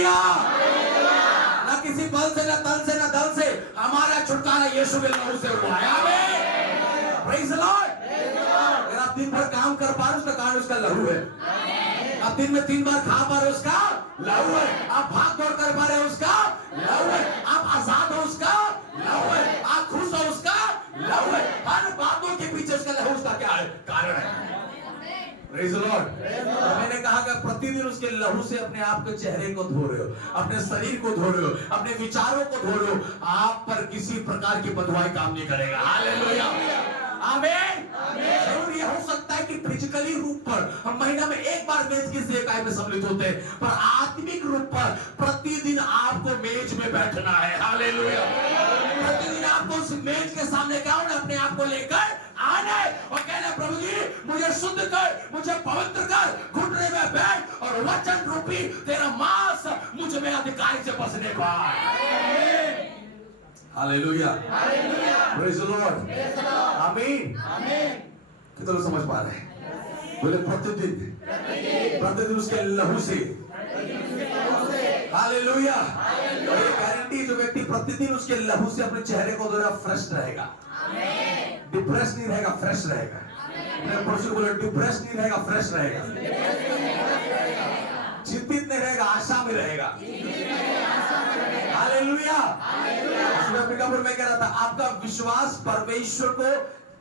ना किसी बल से, ना तन से, ना दल से, हमारा छुटकारा यीशु के लहू से हुआ है। आमीन। Praise the Lord. अगर आप दिन भर काम कर पा रहे, उसका कारण उसका लहू है। आप दिन में 3 बार खा पा रहे, उसका लहू है। आप भाग दौड़ कर पा रहे, उसका लहू है। आप आजाद हो, उसका लहू है। आप खुश हो, उसका लहू है। हर बातों के पीछे उसका लहू, उसका क्या है? कारण है। Praise the Lord. मैंने कहा कि प्रतिदिन उसके लहू से अपने आप के चेहरे को धो रहे हो, अपने शरीर को धो रहे हो, अपने विचारों को धो रहे हो, आप पर किसी प्रकार की बदवाई काम नहीं करेगा। हालेलुया। आमीन। जरूर ये हो सकता है कि फिजिकली रूप पर हम महीना में एक बार मेज की सेवकाई में सम्मिलित होते हैं, पर आत्मिक रूप पर प्रतिदिन आपको मेज में बैठना है। हालेलुया। प्रतिदिन आपको उस मेज के सामने क्या होना, अपने आप को लेकर आने और कहना, प्रभु जी मुझे शुद्ध कर, मुझे पवित्र कर, घुटने में बैठ और वचन रूपी तेरा मांस मुझ में अधिकारी से बसने पाए। हालेलुया। Praise the lord. आमीन। कितने लोग समझ पा रहे हैं? बोले प्रतिदिन उसके लहू से। हालेलुया। और ये गारंटी, जो व्यक्ति प्रतिदिन उसके लहू से अपने चेहरे को धोएगा, फ्रेश रहेगा, डिप्रेस नहीं रहेगा, फ्रेश रहेगा। मैं परसों बोला, डिप्रेस नहीं रहेगा, फ्रेश रहेगा, चिंतित नहीं रहेगा, आशा में रहेगा। हालेलुया। मैं कह रहा था, आपका विश्वास परमेश्वर को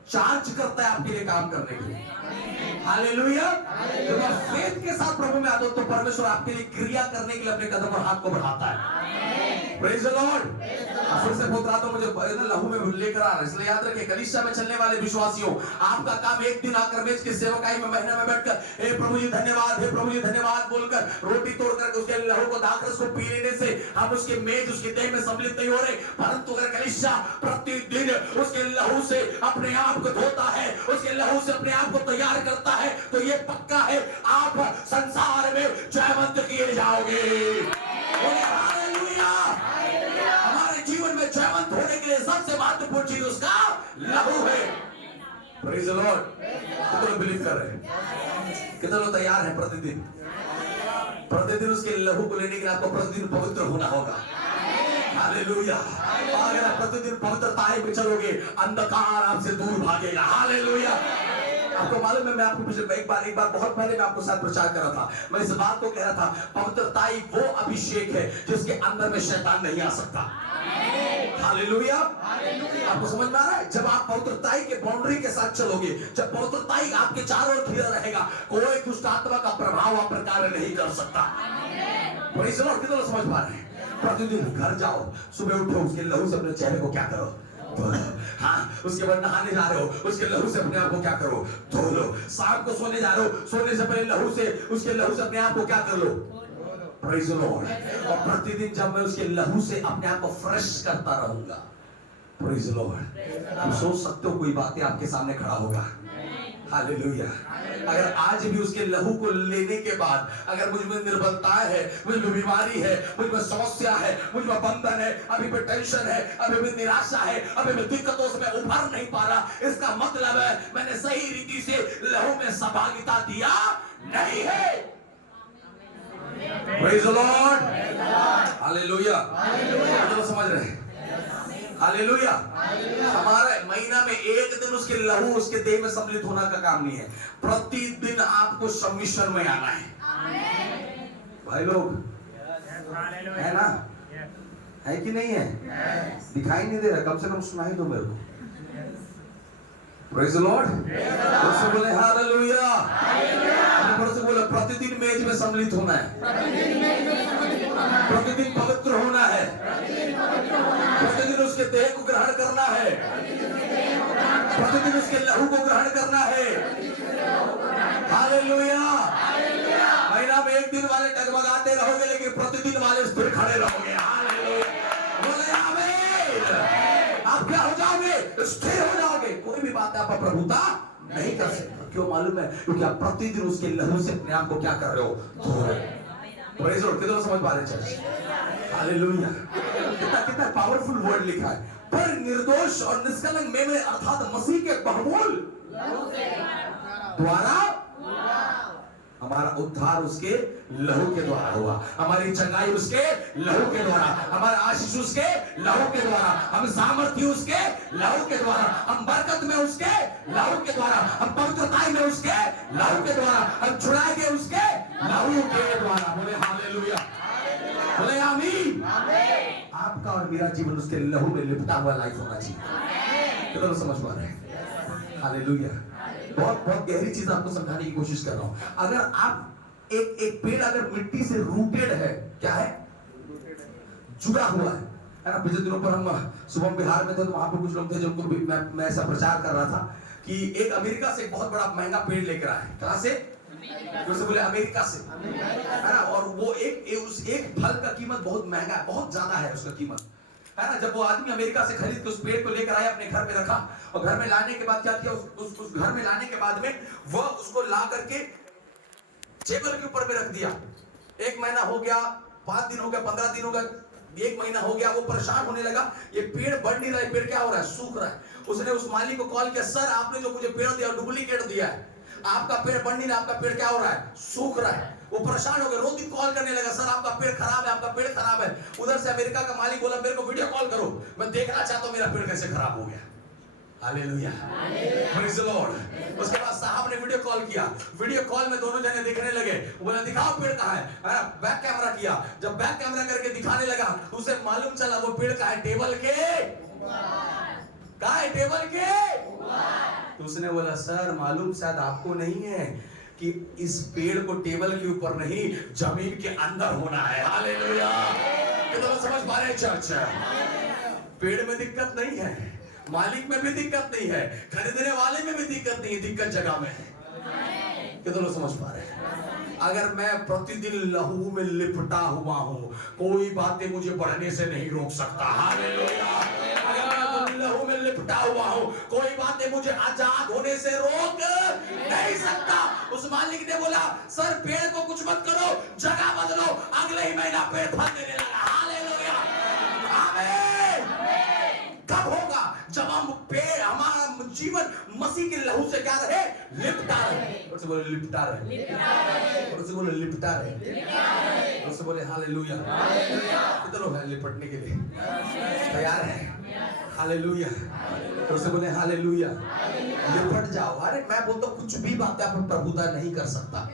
चार्ज करता है आपके लिए काम करने के लिए। हालेलुया। जब आप फेथ के साथ प्रभु में आते हो, तो परमेश्वर आपके लिए क्रिया करने के लिए अपने कदम और हाथ को बढ़ाता है। Praise the Lord. फिर से बोल रहा था, मुझे लहू में लेकर आ रहा है, इसलिए याद रखिए, कलीसिया में चलने वाले विश्वासियों, आपका काम एक दिन आकर मेज की सेवकाई में महीना में बैठकर हे प्रभु जी धन्यवाद, हे प्रभु जी धन्यवाद बोलकर रोटी तोड़कर उसके लहू को दाकर उसको पी लेने से हम उसके मेज, उसके देह में सम्मिलित नहीं हो रहे। परंतु अगर कलीसिया प्रतिदिन उसके लहू से अपने आप को धोता है, उसके लहू से अपने आप को तैयार करता है, तो ये पक्का है, आप संसार में जयवंत किए जाओगे। हालेलुया। हमारे जीवन में जयवंत होने के लिए सबसे महत्वपूर्ण चीज उसका लहू है। Praise the Lord. कितने लोग बिलीव कर रहे हैं? कितने लोग तैयार हैं? प्रतिदिन उसके लहू को लेने के लिए आपको प्रतिदिन पवित्र होना होगा। हालेलुया। अगर आप प्रतिदिन पवित्रताएं में चलोगे, अंधकार आपसे दूर भागेगा। हालेलुया। आपको मालूम है, मैं आपको पिछले एक बार बहुत पहले मैं आपको साथ प्रचार कर रहा था, मैं इस बात को कह रहा था, पवित्रताई वो अभिषेक है जिसके अंदर में शैतान नहीं आ सकता। हालेलुया। आपको समझ में आ रहा है? जब आप पवित्रताई के बाउंड्री के साथ चलोगे, जब पवित्रताई आपके चारों ओर घिरा रहेगा, कोई दुष्ट आत्मा का प्रभाव आप पर कार्य नहीं कर सकता। Praise the Lord. कितने लोग समझ पा रहे हैं? प्रतिदिन घर जाओ, सुबह उठो, उसके लहू से अपने चेहरे को क्या करो, हाँ, उसके बाद नहाने जा रहे हो, उसके लहू से अपने आप को क्या करो, धो लो। शाम को सोने जा रहे हो, सोने से पहले लहू से, उसके लहू से अपने आप को क्या कर लो, प्रेज़ द लॉर्ड। और प्रतिदिन जब मैं उसके लहू से अपने आप को फ्रेश करता रहूंगा, प्रेज़ द लॉर्ड, आप सोच सकते हो कोई बातें आपके सामने खड़ा होगा। हालेलुया। अगर आज भी उसके लहू को लेने के बाद अगर मुझ में निर्बलता है, मुझ में बीमारी है, मुझ में समस्या है, मुझ में बंधन है, अभी भी टेंशन है, अभी भी निराशा है, अभी भी दिक्कतों से मैं उभर नहीं पा रहा, इसका मतलब है मैंने सही रीति से लहू में सहभागिता दिया नहीं है। Praise the Lord. Hallelujah. Hallelujah. समझ रहे हैं? हालेलुया। हमारे महीना में एक दिन उसके लहू उसके देह में सम्मिलित होना का काम नहीं है, प्रतिदिन आपको सबमिशन में आना है। भाई लोग है ना? है कि नहीं है? दिखाई नहीं दे रहा, कम से कम सुनाई दो मेरे को। Praise the Lord. बोले हालेलुया। बोले प्रतिदिन मेज में सम्मिलित होना है, प्रतिदिन पवित्र होना है, प्रतिदिन उसके देह को ग्रहण करना है, प्रतिदिन उसके लहू को ग्रहण करना है। हालेलुया। महीना में एक दिन वाले टगमगाते रहोगे, लेकिन प्रतिदिन वाले स्थिर खड़े रहोगे। हालेलुया। बोले आमीन। आप क्या हो जाओगे? स्थिर हो जाओगे। कोई भी बात आप प्रभुता नहीं कर सकते। क्यों मालूम है? क्योंकि आप प्रतिदिन उसके लहू से अपने आप को क्या कर रहे हो, धो रहे हो। Praise the Lord. कितना समझ पा रहे हैं चर्च? हालेलुया। कितना पावरफुल वर्ड लिखा है, पर निर्दोष और निष्कलंक में अर्थात मसीह के बहुमूल्य द्वारा हमारा उद्धार उसके लहू के द्वारा हुआ, हमारी चंगाई उसके लहू के द्वारा, हमारा आशीष उसके लहू के द्वारा, हम सामर्थ्य उसके लहू के द्वारा, हम बरकत में उसके लहू के द्वारा, हम पवित्रता में उसके लहू के द्वारा, हम छुड़ाए गए उसके लहू के द्वारा। बोले हालेलुया, बोले आमीन। आपका और मेरा जीवन उसके लहू में लिपटा हुआ लाइफ होना चाहिए। कितना समझ पा रहे हैं? हालेलुया। बहुत बहुत गहरी चीज आपको समझाने की कोशिश कर रहा हूं। अगर आप एक पेड़ अगर मिट्टी से रूटेड है, क्या है, जुड़ा हुआ है ना। पिछले दिनों पर हम शुभम बिहार में थे, तो वहां पर कुछ लोग थे जिनको मैं ऐसा प्रचार कर रहा था कि एक अमेरिका से एक बहुत बड़ा महंगा पेड़ लेकर आए। कहां से? जैसे बोले अमेरिका से, है ना। और वो उस एक फल का कीमत बहुत महंगा है, बहुत ज्यादा है उसका कीमत, है ना। जब वो आदमी अमेरिका से खरीद के उस पेड़ को लेकर आया, अपने घर में रखा, और घर में लाने के बाद क्या किया, उस घर में लाने के बाद में वो उसको ला करके टेबल के ऊपर में रख दिया। 1 महीना हो गया, 5 दिन हो गया, 15 दिन हो गया, 1 महीना हो गया। वो परेशान होने लगा, ये पेड़ बढ़ नहीं रहा है, पेड़ क्या हो रहा है, सूख रहा है। उसने उस मालिक को कॉल किया, सर आपने जो मुझे पेड़ दिया डुप्लीकेट दिया है, आपका पेड़ बढ़ नहीं रहा, आपका पेड़ क्या हो रहा है, सूख रहा है। वो परेशान हो गए, रोज दिन कॉल करने लगा, सर आपका पेड़ खराब है, आपका पेड़ खराब है। उधर से अमेरिका का मालिक बोला, मेरे को वीडियो कॉल करो, मैं देखना चाहता हूं मेरा पेड़ कैसे खराब हो गया। Hallelujah, praise the Lord. उसके बाद साहब ने वीडियो कॉल किया, वीडियो कॉल में दोनों जने देखने लगे। वो बोला, दिखाओ पेड़ कहां है। बैक कैमरा किया, जब बैक कैमरा करके दिखाने लगा तो उसे मालूम चला वो पेड़ कहां है, टेबल के कहां है, टेबल के। तो उसने बोला, सर मालूम शायद आपको नहीं है कि इस पेड़ को टेबल के ऊपर नहीं, जमीन के अंदर होना है। हालेलुया, कितना समझ पा रहे हैं चर्च? पेड़ में दिक्कत नहीं है, मालिक में भी दिक्कत नहीं है, खरीदने वाले में भी दिक्कत नहीं है, दिक्कत जगह में है। कितना समझ पा रहे हैं? अगर मैं प्रतिदिन लहू में लिपटा हुआ हूं, कोई बातें मुझे बढ़ने से नहीं रोक सकता। हालेलुया। लहू में लिपटा हुआ हूं, कोई बातें मुझे आजाद होने से रोक नहीं सकता। उस मालिक ने बोला, सर पेड़ को कुछ मत करो, जगह बदलो। अगले ही महीना पेड़ फल देने लगा। हालेलुया, आमीन। कब होगा? जब हम पेड़, हमारा जीवन मसीह के लहू से क्या रहे, लिपटा रहे। और से बोले लिपटा रहे, और से बोले लिपटा रहे, और से बोले हालेलुया। कितने लोग हैं लिपटने के लिए तैयार हैं? हालेलुया, और से बोले हालेलुया। लिपट जाओ। अरे मैं बोलता हूँ, कुछ भी बातें आप प्रभुता नहीं कर सकता।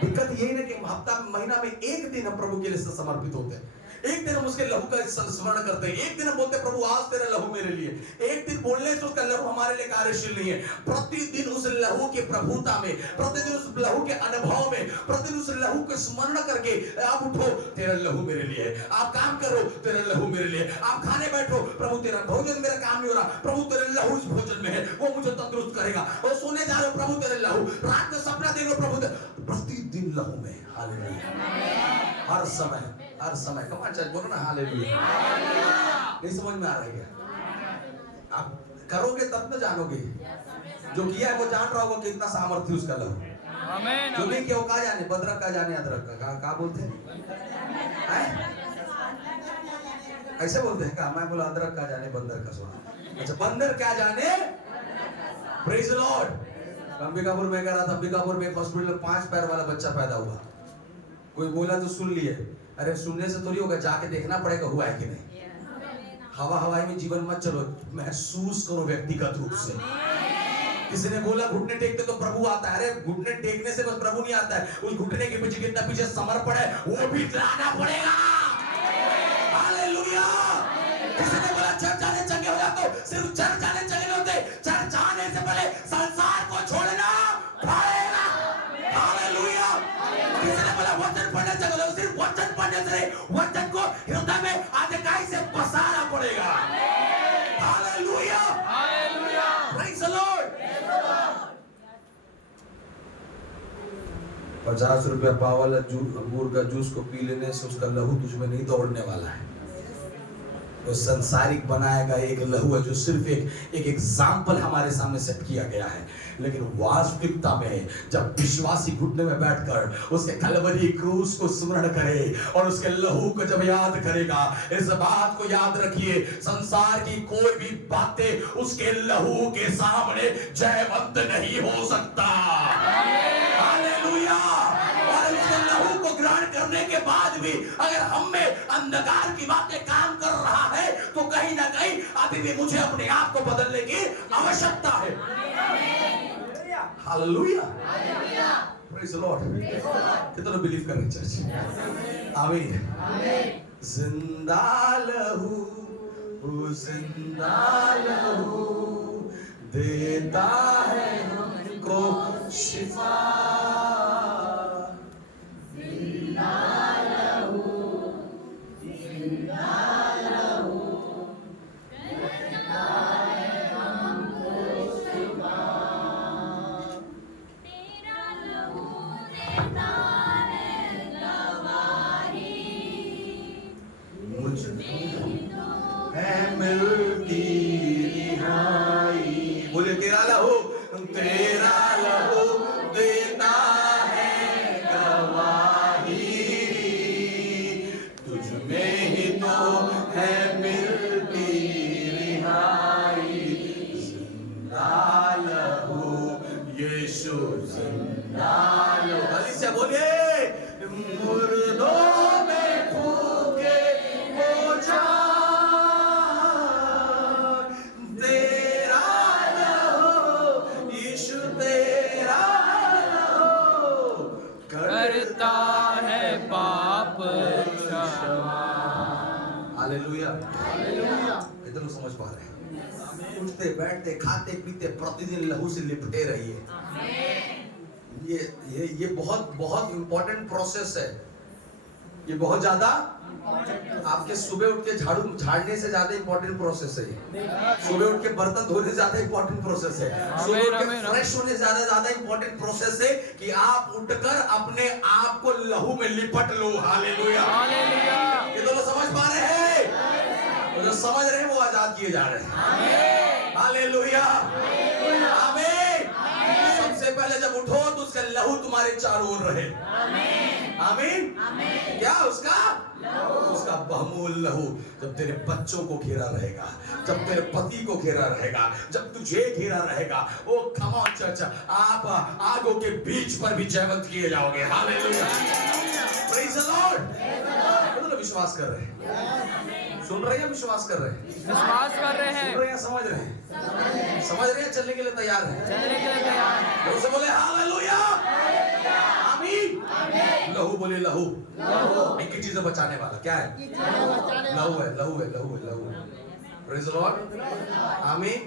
दिक्कत यही ना कि हफ्ता महीना में 1 दिन हम प्रभु के लिए समर्पित होते हैं, 1 दिन हम उसके लहू का स्मरण करते हैं, 1 दिन हम बोलते हैं प्रभु आज तेरा लहू मेरे लिए। 1 दिन बोलने से उसका लहू हमारे लिए कार्यशील नहीं है। प्रतिदिन उस लहू के प्रभुता में, प्रतिदिन उस लहू के अनुभव में, प्रतिदिन उस लहू को स्मरण करके आप उठो, तेरा लहू मेरे लिए है। आप काम करो, तेरा लहू मेरे लिए। आप खाने बैठो, प्रभु तेरा भोजन, मेरा काम नहीं हो रहा, प्रभु तेरा लहू इस भोजन में है, वो मुझे तंदुरुस्त करेगा। और सोने जा रहे हो, प्रभु तेरे लहू। रात में सपना देख लो, प्रभु प्रतिदिन लहू में। हालेलुया, हर समय, हर समय। कमाल चल बोलो ना हालेलुया। नहीं समझ में आ रहा है क्या? आप करोगे तब तो जानोगे। जो किया है वो जान रहा होगा कितना सामर्थ्य उसका लहू। जो नहीं किया वो कहा जाने, बदरक का जाने, अदरक का कहा बोलते हैं, ऐसे बोलते हैं क्या? मैं बोला अदरक का जाने, बंदर का सुना। अच्छा, बंदर क्या जाने। Praise the Lord. अंबिकापुर में कह रहा था, अंबिकापुर में एक हॉस्पिटल में 5 पैर वाला बच्चा पैदा हुआ। कोई बोला तो सुन लिए, अरे सुनने से थोड़ी होगा, जाके देखना पड़ेगा हुआ है कि नहीं। हवा हवाई में जीवन मत चलो, महसूस करो व्यक्तिगत रूप से। किसी ने बोला घुटने टेकते तो प्रभु आता है। अरे घुटने टेकने से बस प्रभु नहीं आता है, उस घुटने के पीछे कितना पीछे समर्पण है वो भी लाना पड़ेगा। हालेलुया। किसी ने बोला चर्च जाने चंगे हो जाते, सिर्फ चर्च जाने चंगे नहीं होते, चर्च जाने से पहले संसार को छोड़ना पड़ेगा। हालेलुया। किसी ने बोला वचन पढ़ने चंगे हो, सिर्फ वचन पढ़ने से वचन को हृदय में अधिकाई से बसाना पड़ेगा। Hallelujah, hallelujah, praise the Lord. 50 रुपया पाव वाला अंगूर का जूस को पी लेने से उसका लहू तुझमें नहीं दौड़ने वाला है। वो संसारिक बनाया गया एक लहू है जो सिर्फ एक एग्जाम्पल हमारे सामने सेट किया गया है। लेकिन वास्तविकता में जब विश्वासी घुटने में बैठकर उसके कलवरी क्रूस को स्मरण करे और उसके लहू को जब याद करेगा, इस बात को याद रखिए, संसार की कोई भी बातें उसके लहू के सामने जयवंत नहीं हो सकता। हालेलुया। हालेलुया। और उसके लहू को ग्रहण करने के बाद भी अगर हम में अंधकार की बातें काम कर रहा है तो कहीं ना कहीं अभी भी मुझे अपने आप को बदलने की आवश्यकता है। Hallelujah, praise the Lord. कितना बिलीव कर रहे चर्च? आमीन। जिंदा लहू, जिंदा लहू देता है हमको शिफा। जिंदा लहू, जिंदा लहू देता है हमको शिफा। तेरा लहू देता है गवाही, मुझ है मिलती रिहाई। बोले तेरा लहू, तेरा लहू देता है गवाही, तुझ में ही तो है मिलती रिहाई। जिंदा लहू यीशु, जिंदा लहू। गली से बोलिए, मुर्दों में फूके हो जा, करता है पाप क्षमा। हालेलुया, इधर लोग समझ पा रहे हैं? उठते बैठते खाते पीते प्रतिदिन लहू से लिपटे रहिए। ये बहुत बहुत इंपॉर्टेंट प्रोसेस है। ये बहुत ज्यादा आपके सुबह उठ के झाड़ू झाड़ने से ज्यादा इंपॉर्टेंट प्रोसेस है। सुबह उठ के बर्तन धोने से ज्यादा इंपॉर्टेंट प्रोसेस है। सुबह उठ के फ्रेश होने से ज्यादा इंपॉर्टेंट प्रोसेस है कि आप उठकर अपने आप को लहू में लिपट लो। Hallelujah, hallelujah. ये दोनों समझ पा रहे हैं? तो जो समझ रहे हैं वो आजाद किए जा रहे हैं। हालेलुया, आमीन। सबसे पहले जब उठो तो उसका लहू तुम्हारे चारों ओर रहे। आमीन। क्या उसका उसका बहुमूल लहू जब तेरे बच्चों को घेरा रहेगा, जब तेरे पति को घेरा रहेगा, जब तुझे घेरा रहेगा, ओ कम ऑन चर्च, आप आगों के बीच पर भी जयवंत किए जाओगे। Hallelujah, praise the Lord. मतलब विश्वास कर रहे हैं? सुन रहे हैं? विश्वास कर रहे हैं? विश्वास कर रहे हैं। सुन रहे हैं? समझ रहे हैं? समझ रहे हैं? चलने के लिए तैयार हैं? चलने के लिए तैयार हैं। उसे बोले हालेलुया, आमीन। लहू बोले लहू, एक ही चीज बचाने वाला क्या है? लहू है, लहू है, लहू है, लहू है। प्रेज द लॉर्ड, आमीन।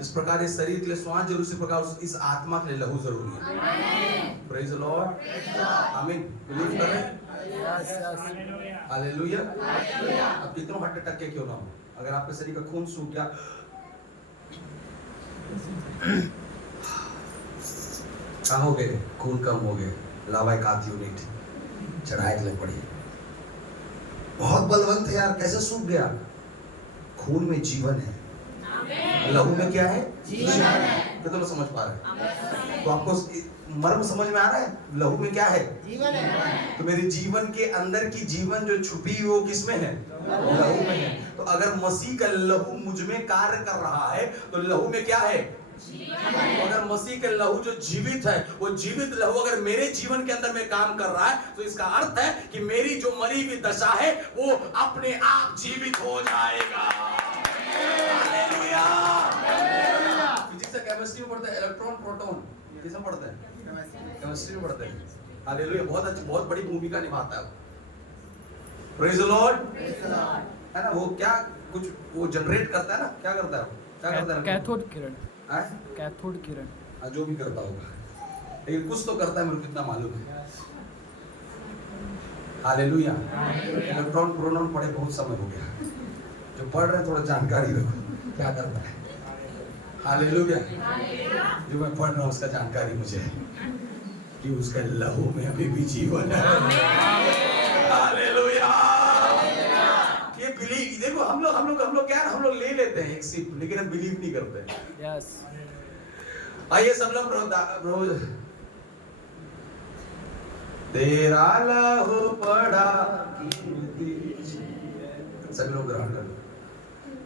इस प्रकार इस शरीर के लिए श्वास जरूरी, इसी प्रकार इस आत्मा के लिए लहू जरूरी है। प्रेज द लॉर्ड, आमीन। बिलीव कर रहे हैं? हालेलुया। अब कितनों हार्ट अटैक के क्यों ना हो, अगर आपके शरीर का खून सूख गया, कहाँ हो गए? खून कम हो गए, लावा एक आध यूनिट चढ़ाए के लिए पड़ी। बहुत बलवंत है यार, कैसे सूख गया? खून में जीवन है, लहू में क्या है? जीवन है। कितना समझ पा रहे हैं? तो आपको मर्म समझ में आ रहा है? लहू में क्या है? जीवन है। तो मेरे जीवन के अंदर की जीवन जो छुपी है वो किसमें है? लहू में है। तो अगर मसीह का लहू मुझ में कार्य कर रहा है तो लहू में क्या है? तो अगर मसीह का लहू जो जीवित है, वो जीवित लहू अगर मेरे जीवन के अंदर में काम कर रहा है तो इसका अर्थ है कि मेरी जो मरी हुई दशा है वो अपने आप जीवित हो जाएगा। हालेलुया। फिजिक्स और केमिस्ट्री में पढ़ते हैं, इलेक्ट्रॉन प्रोटॉन किसमें पढ़ते हैं? केमिस्ट्री में पढ़ते हैं। हालेलुया, बहुत अच्छी बहुत बड़ी भूमिका निभाता है। प्रेज द लॉर्ड, है ना? वो क्या कुछ वो जनरेट करता है ना, क्या करता है? क्या करता है? कैथोड किरण, कैथोड किरण, जो भी करता होगा, लेकिन कुछ तो करता है, मेरे को कितना मालूम है। हालेलुया। इलेक्ट्रॉन प्रोटॉन पढ़े बहुत समय हो गया, जो पढ़ रहे थोड़ा जानकारी रखो क्या करता है। हालेलुया। जो मैं पढ़ रहा हूँ उसका जानकारी मुझे है कि उसका लहू में अभी भी जीवन है। हालेलुया। ये बिलीव, देखो हम लोग क्या है, हम लोग ले लेते हैं एक सिप, लेकिन हम बिलीव नहीं करते। यस। आइए सब लोग रोज तेरा लहू पड़ा कीमती, सभी लोग ग्रहण करो।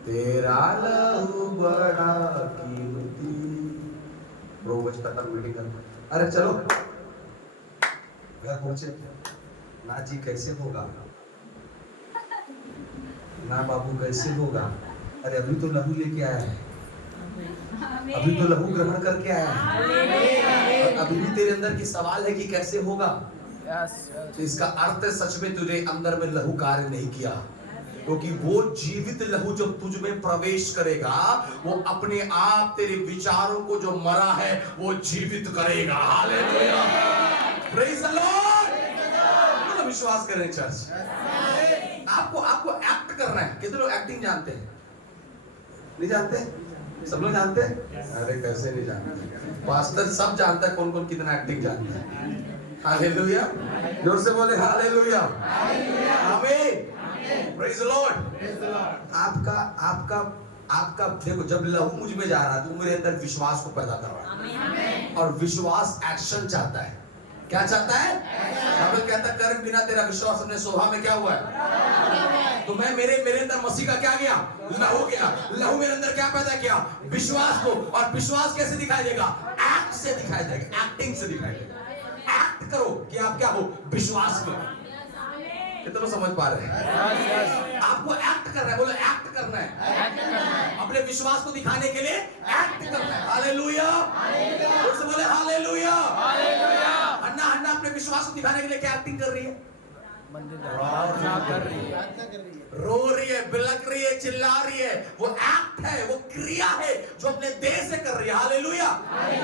तेरा लहू बड़ा कीमती। रोज खत्म मीटिंग कर, अरे चलो घर पहुंचे, ना जी कैसे होगा, ना बाबू कैसे होगा, अरे अभी तो लहू लेके आया है, अभी तो लहू ग्रहण करके आया है, और अभी भी तेरे अंदर की सवाल है कि कैसे होगा। तो इसका अर्थ है सच में तुझे अंदर में लहू कार्य नहीं किया, क्योंकि वो जीवित लहू जब तुझ में प्रवेश करेगा वो अपने आप तेरे विचारों को जो मरा है वो जीवित करेगा। Hallelujah, praise the Lord. तो विश्वास करें चर्च, आपको एक्ट करना है। कितने लोग एक्टिंग जानते हैं? नहीं जानते? सब लोग जानते हैं? अरे कैसे नहीं जानते? पास्टर सब जानता है कौन कौन कितना एक्टिंग जानता है। हालेलुया, जोर से बोले हालेलुया, आमीन, प्रेज द लॉर्ड। आपका देखो, जब लहू मुझ में जा रहा है तो मेरे अंदर विश्वास को पैदा कर रहा है, और विश्वास एक्शन चाहता है। क्या चाहता है? बाइबल कहता है कर्म बिना तेरा विश्वास अपने स्वभाव में क्या हुआ है? तो मैं मेरे अंदर मसीह का क्या गया? लहू गया। लहू मेरे अंदर क्या पैदा किया? विश्वास को। और विश्वास कैसे दिखाई देगा? एक्ट से दिखाई देगा, एक्टिंग से दिखाई देगा। एक्ट करो कि आप क्या हो? विश्वास में। कितने लोग समझ पा रहे हैं? आपको एक्ट करना है, बोलो एक्ट करना है। अपने विश्वास को दिखाने के लिए एक्ट करना है। हालेलुया, उससे बोले हालेलुया। हन्ना अपने विश्वास को दिखाने के लिए क्या एक्टिंग कर रही है? रो रही है, बिलक रही है, चिल्ला रही है। वो एक्ट है, वो क्रिया है जो अपने देह से कर रही है। हालेलुया।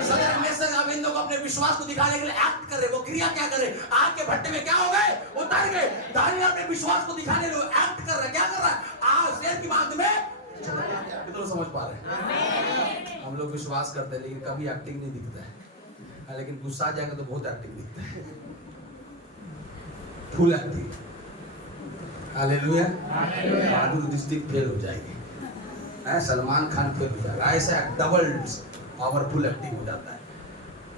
सदर में से अबिंदो को अपने विश्वास को दिखाने के लिए एक्ट कर रहे। वो क्रिया क्या करे? आग के भट्टे में क्या हो गए? उतर गए। दानियल अपने विश्वास को दिखाने के लिए एक्ट कर रहा है। क्या कर रहा है? आज शेर की बात में कितना समझ पा रहे हैं? हम लोग विश्वास करते हैं लेकिन कभी एक्टिंग नहीं दिखता है, लेकिन गुस्सा आ जाएगा तो बहुत एक्टिंग दिखता है, फुल एक्टिंग। हालेलुया, बहादुर डिस्ट्रिक्ट फेल हो जाएगी, सलमान खान फेल हो जाएगा, ऐसा डबल पावरफुल एक्टिंग हो जाता है।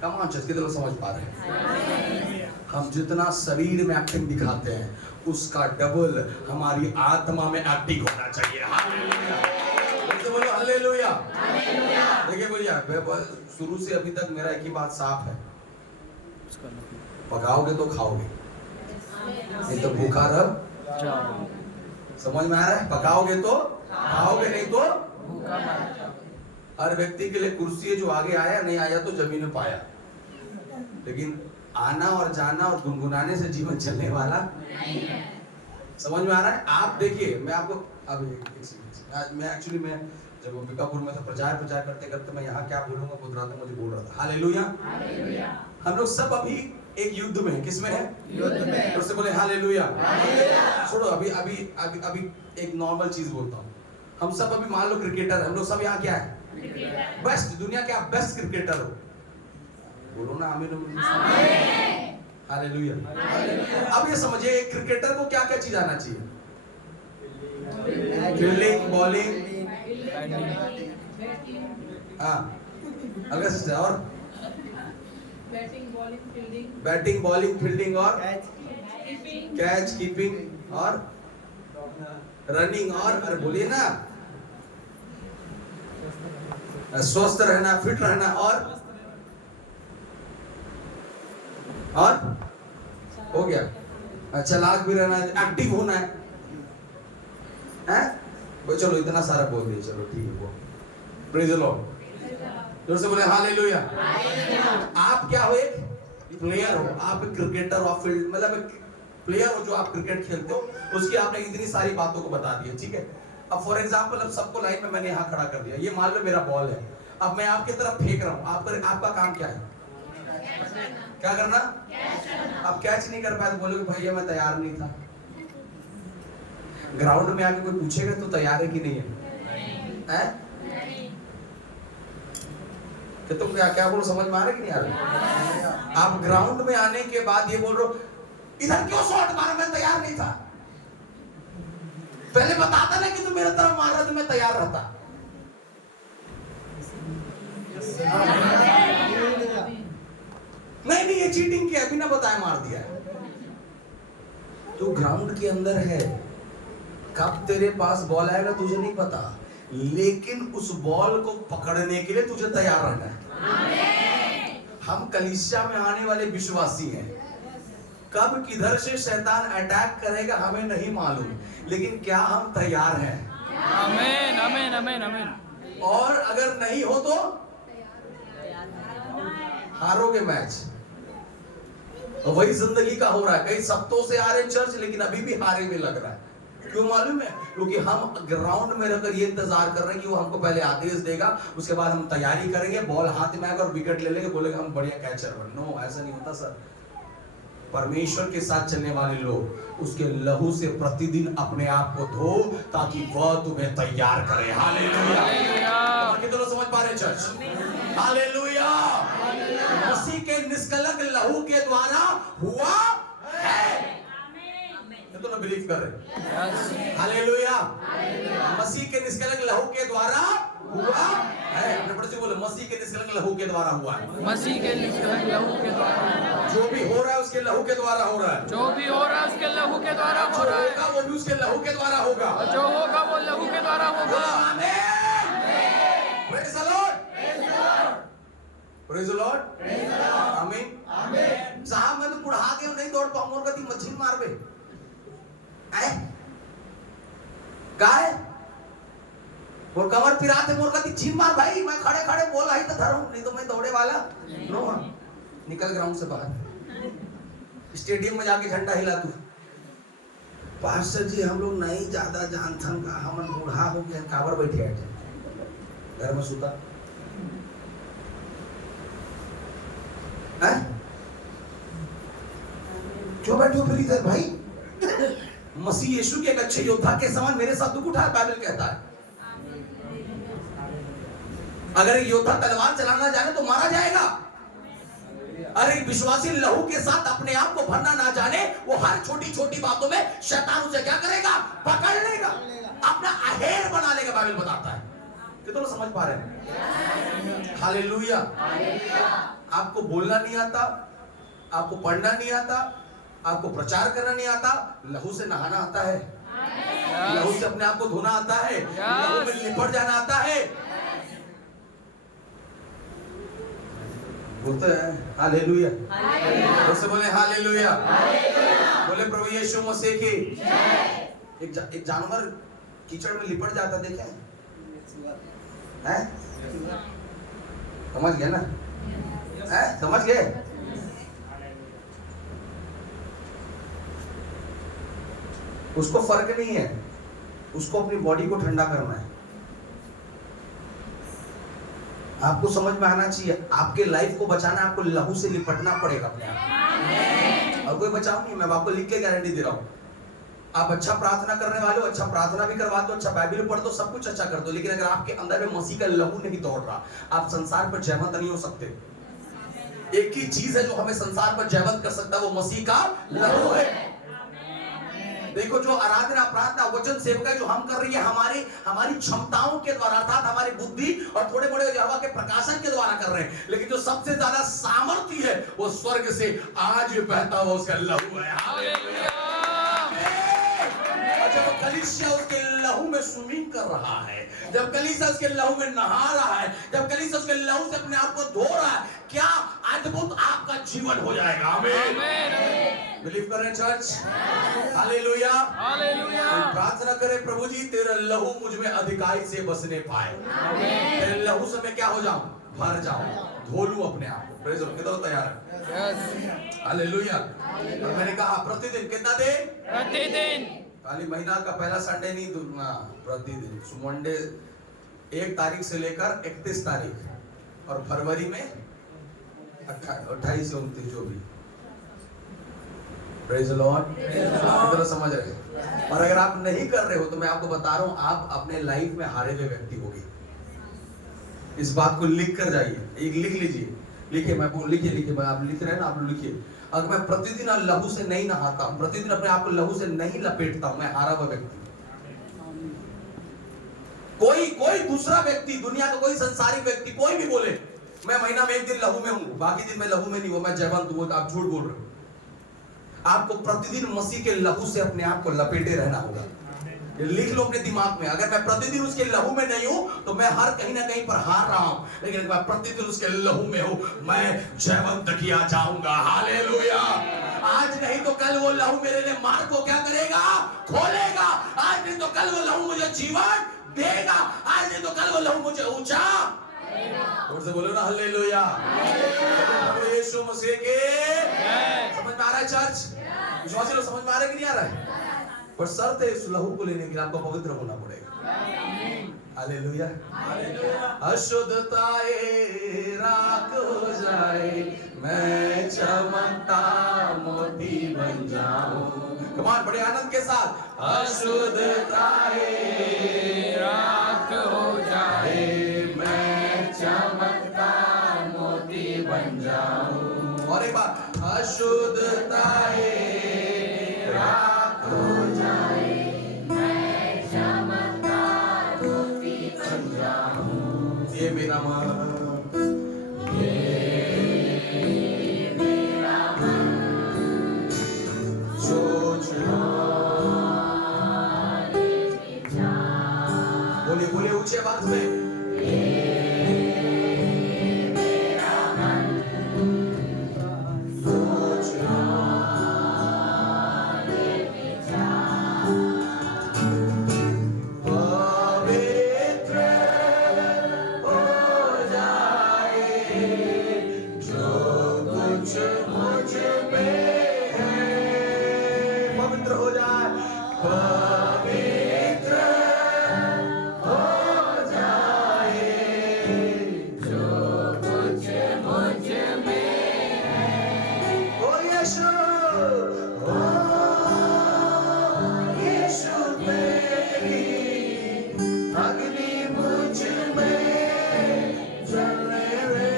कम ऑन चर्च, कितने लोग समझ पा रहे हैं? हम जितना शरीर में एक्टिंग दिखाते हैं उसका डबल हमारी आत्मा में एक्टिंग होना चाहिए। हालेलुया, बोलो हालेलुया। देखिए भैया, शुरू से अभी तक मेरा एक ही बात साफ है, पकाओगे तो खाओगे, नहीं तो भूखा रह। समझ में आ रहा है? पकाओगे तो खाओगे, नहीं तो भूखा मर। हर व्यक्ति के लिए कुर्सी है, जो आगे आया नहीं आया तो जमीन में पाया, लेकिन आना और जाना और गुनगुनाने से जीवन चलने वाला नहीं है। समझ में आ रहा है? आप देखिए, मैं आपको अभी मैं जब अंबिकापुर में था, प्रचार करते करते मैं यहाँ क्या बोलूंगा खुद रात में मुझे बोल रहा था। हालेलुया। हम लोग सब अभी एक युद्ध में है। किसमें है? युद्ध में। उससे बोले हालेलुया। छोड़ो, अभी एक नॉर्मल चीज बोलता हूँ। हम सब अभी मान लो क्रिकेटर, हम लोग सब यहाँ क्या है? बेस्ट, दुनिया के आप बेस्ट क्रिकेटर हो। बोलो ना आमीन। हालेलुया। अब ये समझिए, एक क्रिकेटर को क्या क्या चीज आना चाहिए? फील्डिंग, बॉलिंग, हाँ अगर सिस्टर, और बैटिंग, बॉलिंग, फील्डिंग और कैच कीपिंग और रनिंग, और अरे बोलिए ना, स्वस्थ रहना, फिट रहना, और हो गया। चालाक भी रहना, एक्टिव होना है, वो चलो इतना सारा बोल दिए, चलो ठीक है। वो प्रेज द लॉर्ड, जोर से बोले हालेलुया। आप क्या हो? एक प्लेयर हो, आप एक क्रिकेटर हो, फील्ड मतलब एक प्लेयर हो जो आप क्रिकेट खेलते हो, उसकी आपने इतनी सारी बातों को बता दी है, ठीक है। अब फॉर एग्जांपल, अब सबको लाइन में मैंने यहाँ खड़ा कर दिया, ये मान लो मेरा बॉल है, अब मैं आपकी तरफ फेंक रहा हूँ, आपका काम क्या है? क्या करना? अब कैच नहीं कर पाया तो बोलोगे भैया मैं तैयार नहीं था। ग्राउंड में आके कोई पूछेगा तो तैयार है कि नहीं है? कि तुम क्या बोलो? समझ में आ रहा है कि नहीं आ रहा? आप ग्राउंड में आने के बाद ये बोल रहे हो इधर क्यों शॉट मारा, मैं तैयार नहीं था। पहले बताता ना कि तुम मेरे तरफ मार रहा तो मैं तैयार रहता। नहीं ये चीटिंग किया, बिना बताए मार दिया। तू ग्राउंड के अंदर है, कब तेरे पास बॉल आएगा तुझे नहीं पता, लेकिन उस बॉल को पकड़ने के लिए तुझे तैयार रहना है। हम कलीसिया में आने वाले विश्वासी हैं, कब किधर से शैतान अटैक करेगा हमें नहीं मालूम, लेकिन क्या हम तैयार हैं? आमीन आमीन आमीन आमीन। और अगर नहीं हो तो हारोगे मैच। और वही जिंदगी का हो रहा है। कई सप्ताहों से आ रहे चर्च, लेकिन अभी भी हारे में लग रहा है। क्यों मालूम है? क्योंकि हम ग्राउंड में रहकर ये इंतजार कर रहे हैं कि वो हमको पहले आदेश देगा, उसके बाद हम तैयारी करेंगे, बॉल हाथ में आएगा और विकेट ले लेंगे, बोलेंगे हम बढ़िया कैचर बन। नो, ऐसा नहीं होता सर। परमेश्वर के साथ चलने वाले लोग उसके लहू से प्रतिदिन अपने आप को धो, ताकि वह तुम्हें तैयार करे। हालेलुया। कितने समझ पा रहे चर्च? हालेलुया। मसीह के निष्कलंक लहू के द्वारा हुआ है। तो ना बिलीव कर रहे? हालेलुया। मसीह के निष्कलंक लहू के द्वारा हुआ है। अपने पड़ोसी बोले, मसीह के निष्कलंक लहू के द्वारा हुआ है। मसीह के निष्कलंक लहू के द्वारा जो भी हो रहा है उसके लहू के द्वारा हो रहा है। जो भी हो रहा है उसके लहू के द्वारा हो रहा है। वो भी उसके लहू के द्वारा होगा। और जो होगा वो लहू के द्वारा होगा। आमीन। Praise the Lord. Praise the lord. आमीन आमीन। साहब मैं तो बुढ़ा के नहीं दौड़ पाऊंगा, और कभी मच्छी मार बे गाय और कमर पिराते मोर कभी छीन मार भाई। मैं खड़े खड़े बोल रही तो धरूं, नहीं तो मैं दौड़े वाला नो। निकल ग्राउंड से बाहर, स्टेडियम में जाके झंडा हिला तू। पास्टर जी हम लोग नहीं ज्यादा जानथन का, हम बूढ़ा हो गए, काबर बैठे घर में सुता है। क्यों बैठे हो फिर इधर भाई? मसीह यीशु के एक अच्छे योद्धा के समान मेरे साथ दुख उठाया, बाइबल कहता है। अगर एक योद्धा तलवार चलाना जाने तो मारा जाएगा। अरे विश्वासी लहू के साथ अपने आप को भरना ना जाने, वो हर छोटी छोटी बातों में शैतान उसे क्या करेगा? पकड़ लेगा, अपना अहेर बना लेगा। बाइबल बताता है। कितने समझ पा रहे हैं? हालेलुया। आपको बोलना नहीं आता, आपको पढ़ना नहीं आता, आपको प्रचार करना नहीं आता, लहू से नहाना आता है, लहू से अपने आप को धोना आता है, लहू में लिपट जाना आता है। बोलते हैं हालेलुया। जैसे बोले हालेलुया। बोले प्रभु यीशु मसीह की। एक जानवर कीचड़ में लिपट जाता देखे हैं? समझ गए ना? समझ गए? उसको फर्क नहीं है, उसको अपनी बॉडी को ठंडा करना है। आपको समझ में आना चाहिए, आपके लाइफ को बचाना आपको लहू से लिपटना पड़ेगा अपने आप। और कोई बचाओ नहीं, मैं आपको लिख के गारंटी दे रहा हूं। आप अच्छा प्रार्थना करने वाले हो, अच्छा प्रार्थना भी करवा दो, अच्छा बाइबल पढ़ दो, सब कुछ अच्छा कर दो, लेकिन अगर आपके अंदर में मसीह का लहू नहीं दौड़ रहा, आप संसार पर जयवंत नहीं हो सकते। एक ही चीज है जो हमें संसार पर जयवंत कर सकता है, वो मसीह का लहू है। देखो, जो आराधना, प्रार्थना, वचन सेवका जो हम कर रही है, हमारी क्षमताओं के द्वारा, अर्थात हमारी बुद्धि और थोड़े बड़े यहोवा के प्रकाशन के द्वारा कर रहे हैं, लेकिन जो सबसे ज्यादा सामर्थ्य है वो स्वर्ग से आज बहता हुआ उसका लहू है। हालेलुया। जब कलीसिया उसके लहू में स्विमिंग कर रहा है, जब कलीसिया उसके लहू में नहा रहा है, जब कलीसिया उसके लहू से अपने आप को धो रहा है, क्या अद्भुत आपका जीवन हो जाएगा। आमीन। बिलीव कर रहे हैं चर्च? हालेलुया। हालेलुया। प्रार्थना करें, प्रभु जी तेरा लहू मुझ में अधिकाई से बसने पाए। तेरे लहू से मैं क्या हो जाऊं? भर जाऊं, धो लूं अपने आप को। Praise the Lord. तैयार है? हालेलुया। और मैंने कहा प्रतिदिन कितना दिन? प्रतिदिन। खाली महीना का पहला संडे नहीं, प्रतिदिन। मंडे 1 तारीख से लेकर 31 तारीख, और फरवरी में 28 से 29 जो भी। Praise the Lord. आप समझ रहे हैं? और अगर आप नहीं कर रहे हो तो मैं आपको बता रहा हूं, आप अपने लाइफ में हारे हुए व्यक्ति होगे। इस बात को लिख कर जाइए, एक लिख लीजिए। लिखिए, मैं आप लिख रहे हैं ना, आप लिखिए। अगर मैं प्रतिदिन लहू से नहीं नहाता हूं, प्रतिदिन अपने आप को लहू से नहीं लपेटता हूं, मैं हारा हुआ व्यक्ति। कोई दूसरा व्यक्ति, दुनिया का कोई संसारिक व्यक्ति, कोई भी बोले मैं महीना में 1 दिन लहू में हूं, बाकी दिन मैं लहू में नहीं हूं, मैं जयवंत हूं, आप झूठ बोल रहे हो। आपको प्रतिदिन मसीह के लहू से अपने आप को लपेटे रहना होगा। लिख लो अपने दिमाग में, अगर मैं प्रतिदिन उसके लहू में नहीं हूं तो मैं हर कहीं ना कहीं पर हार रहा हूं, लेकिन अगर मैं प्रतिदिन उसके लहू में हूं, मैं जयवंत किया जाऊंगा। हालेलुया। आज नहीं तो कल वो लहू मेरे लिए मार्ग को क्या करेगा, खोलेगा। आज नहीं तो कल वो लहू मुझे जीवन देगा। आज नहीं तो कल वो लहू मुझे ऊंचा। और से बोलो ना हालेलुया। प्रभु यीशु मसीह के समझ में आ रहा है चर्च? विश्वासी लोग समझ में आ रहा है कि नहीं आ रहा है? पर शर्त है इस लहू को लेने के लिए आपको पवित्र होना पड़ेगा। हालेलुया। अशुद्धताएं राख हो जाए, मैं चमकता मोती बन जाऊं। कम ऑन, बड़े आनंद के साथ। अशुद्धताएं राख हो जाए, मैं चमकता मोती बन जाऊं। और एक बार, अशुद्धताएं राख हो जाए, मैं चमकता मोती बन जाऊं। ये मेरा मन, बोले बोले ऊंचे आवाज में, पवित्र हो जाए, पवित्र हो जाए जो कुछ मुझ में है। ओ यीशु, ओ यीशु मेरी अग्नि मुझ में जलने दे।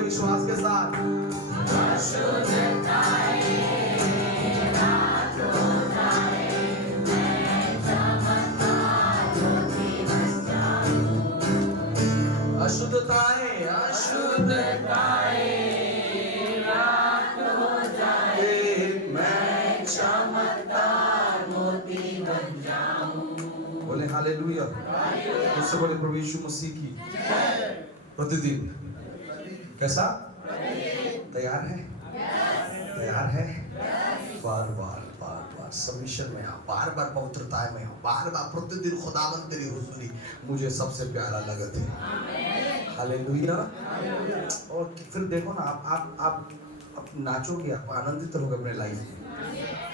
विश्वास के साथ, अशुद्धताएं राख हो जाए, मैं चमकदार मोती बन जाऊं। बोले हालेलुया। उससे बोले प्रभु यीशु मसीह की प्रतिदिन कैसा तैयार है? तैयार है? बार बार सबमिशन में आओ, बार बार पवित्रता में आओ, बार बार प्रतिदिन खुदावंद तेरी हुजूरी मुझे सबसे प्यारा लगत है। हालेलुया। और फिर देखो ना, आप नाचोगे, आप आनंदित रहोगे अपने लाइफ में।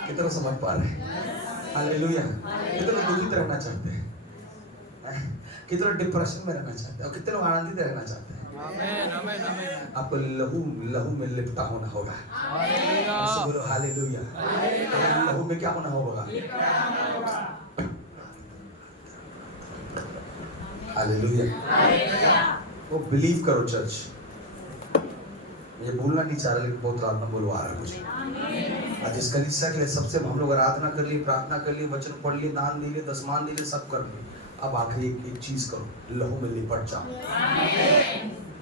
कितना समझ पा रहे हैं? हालेलुया। कितना दुखित रहना चाहते हैं, कितना डिप्रेशन में रहना चाहते हैं, और कितने लोग आनंदित रहना चाहते हैं। आमीन आमीन आमीन। आपको लहू में लिपटा होना होगा। हालेलुया। बोलो हालेलुया। लहू में क्या होना होगा? हालेलुया। वो बिलीव करो चर्च। ये बोलना नहीं चाह रहा, लेकिन बहुत आत्मा बोलवा रहा है मुझे। आज इस कलीसिया के लिए सबसे हम लोग आराधना कर लिए, प्रार्थना कर लिए, वचन पढ़ लिए, दान दे लिए, दसमान दे लिए, सब कर लिए। अब आखिरी एक चीज करो, लहू में लिपट जाओ।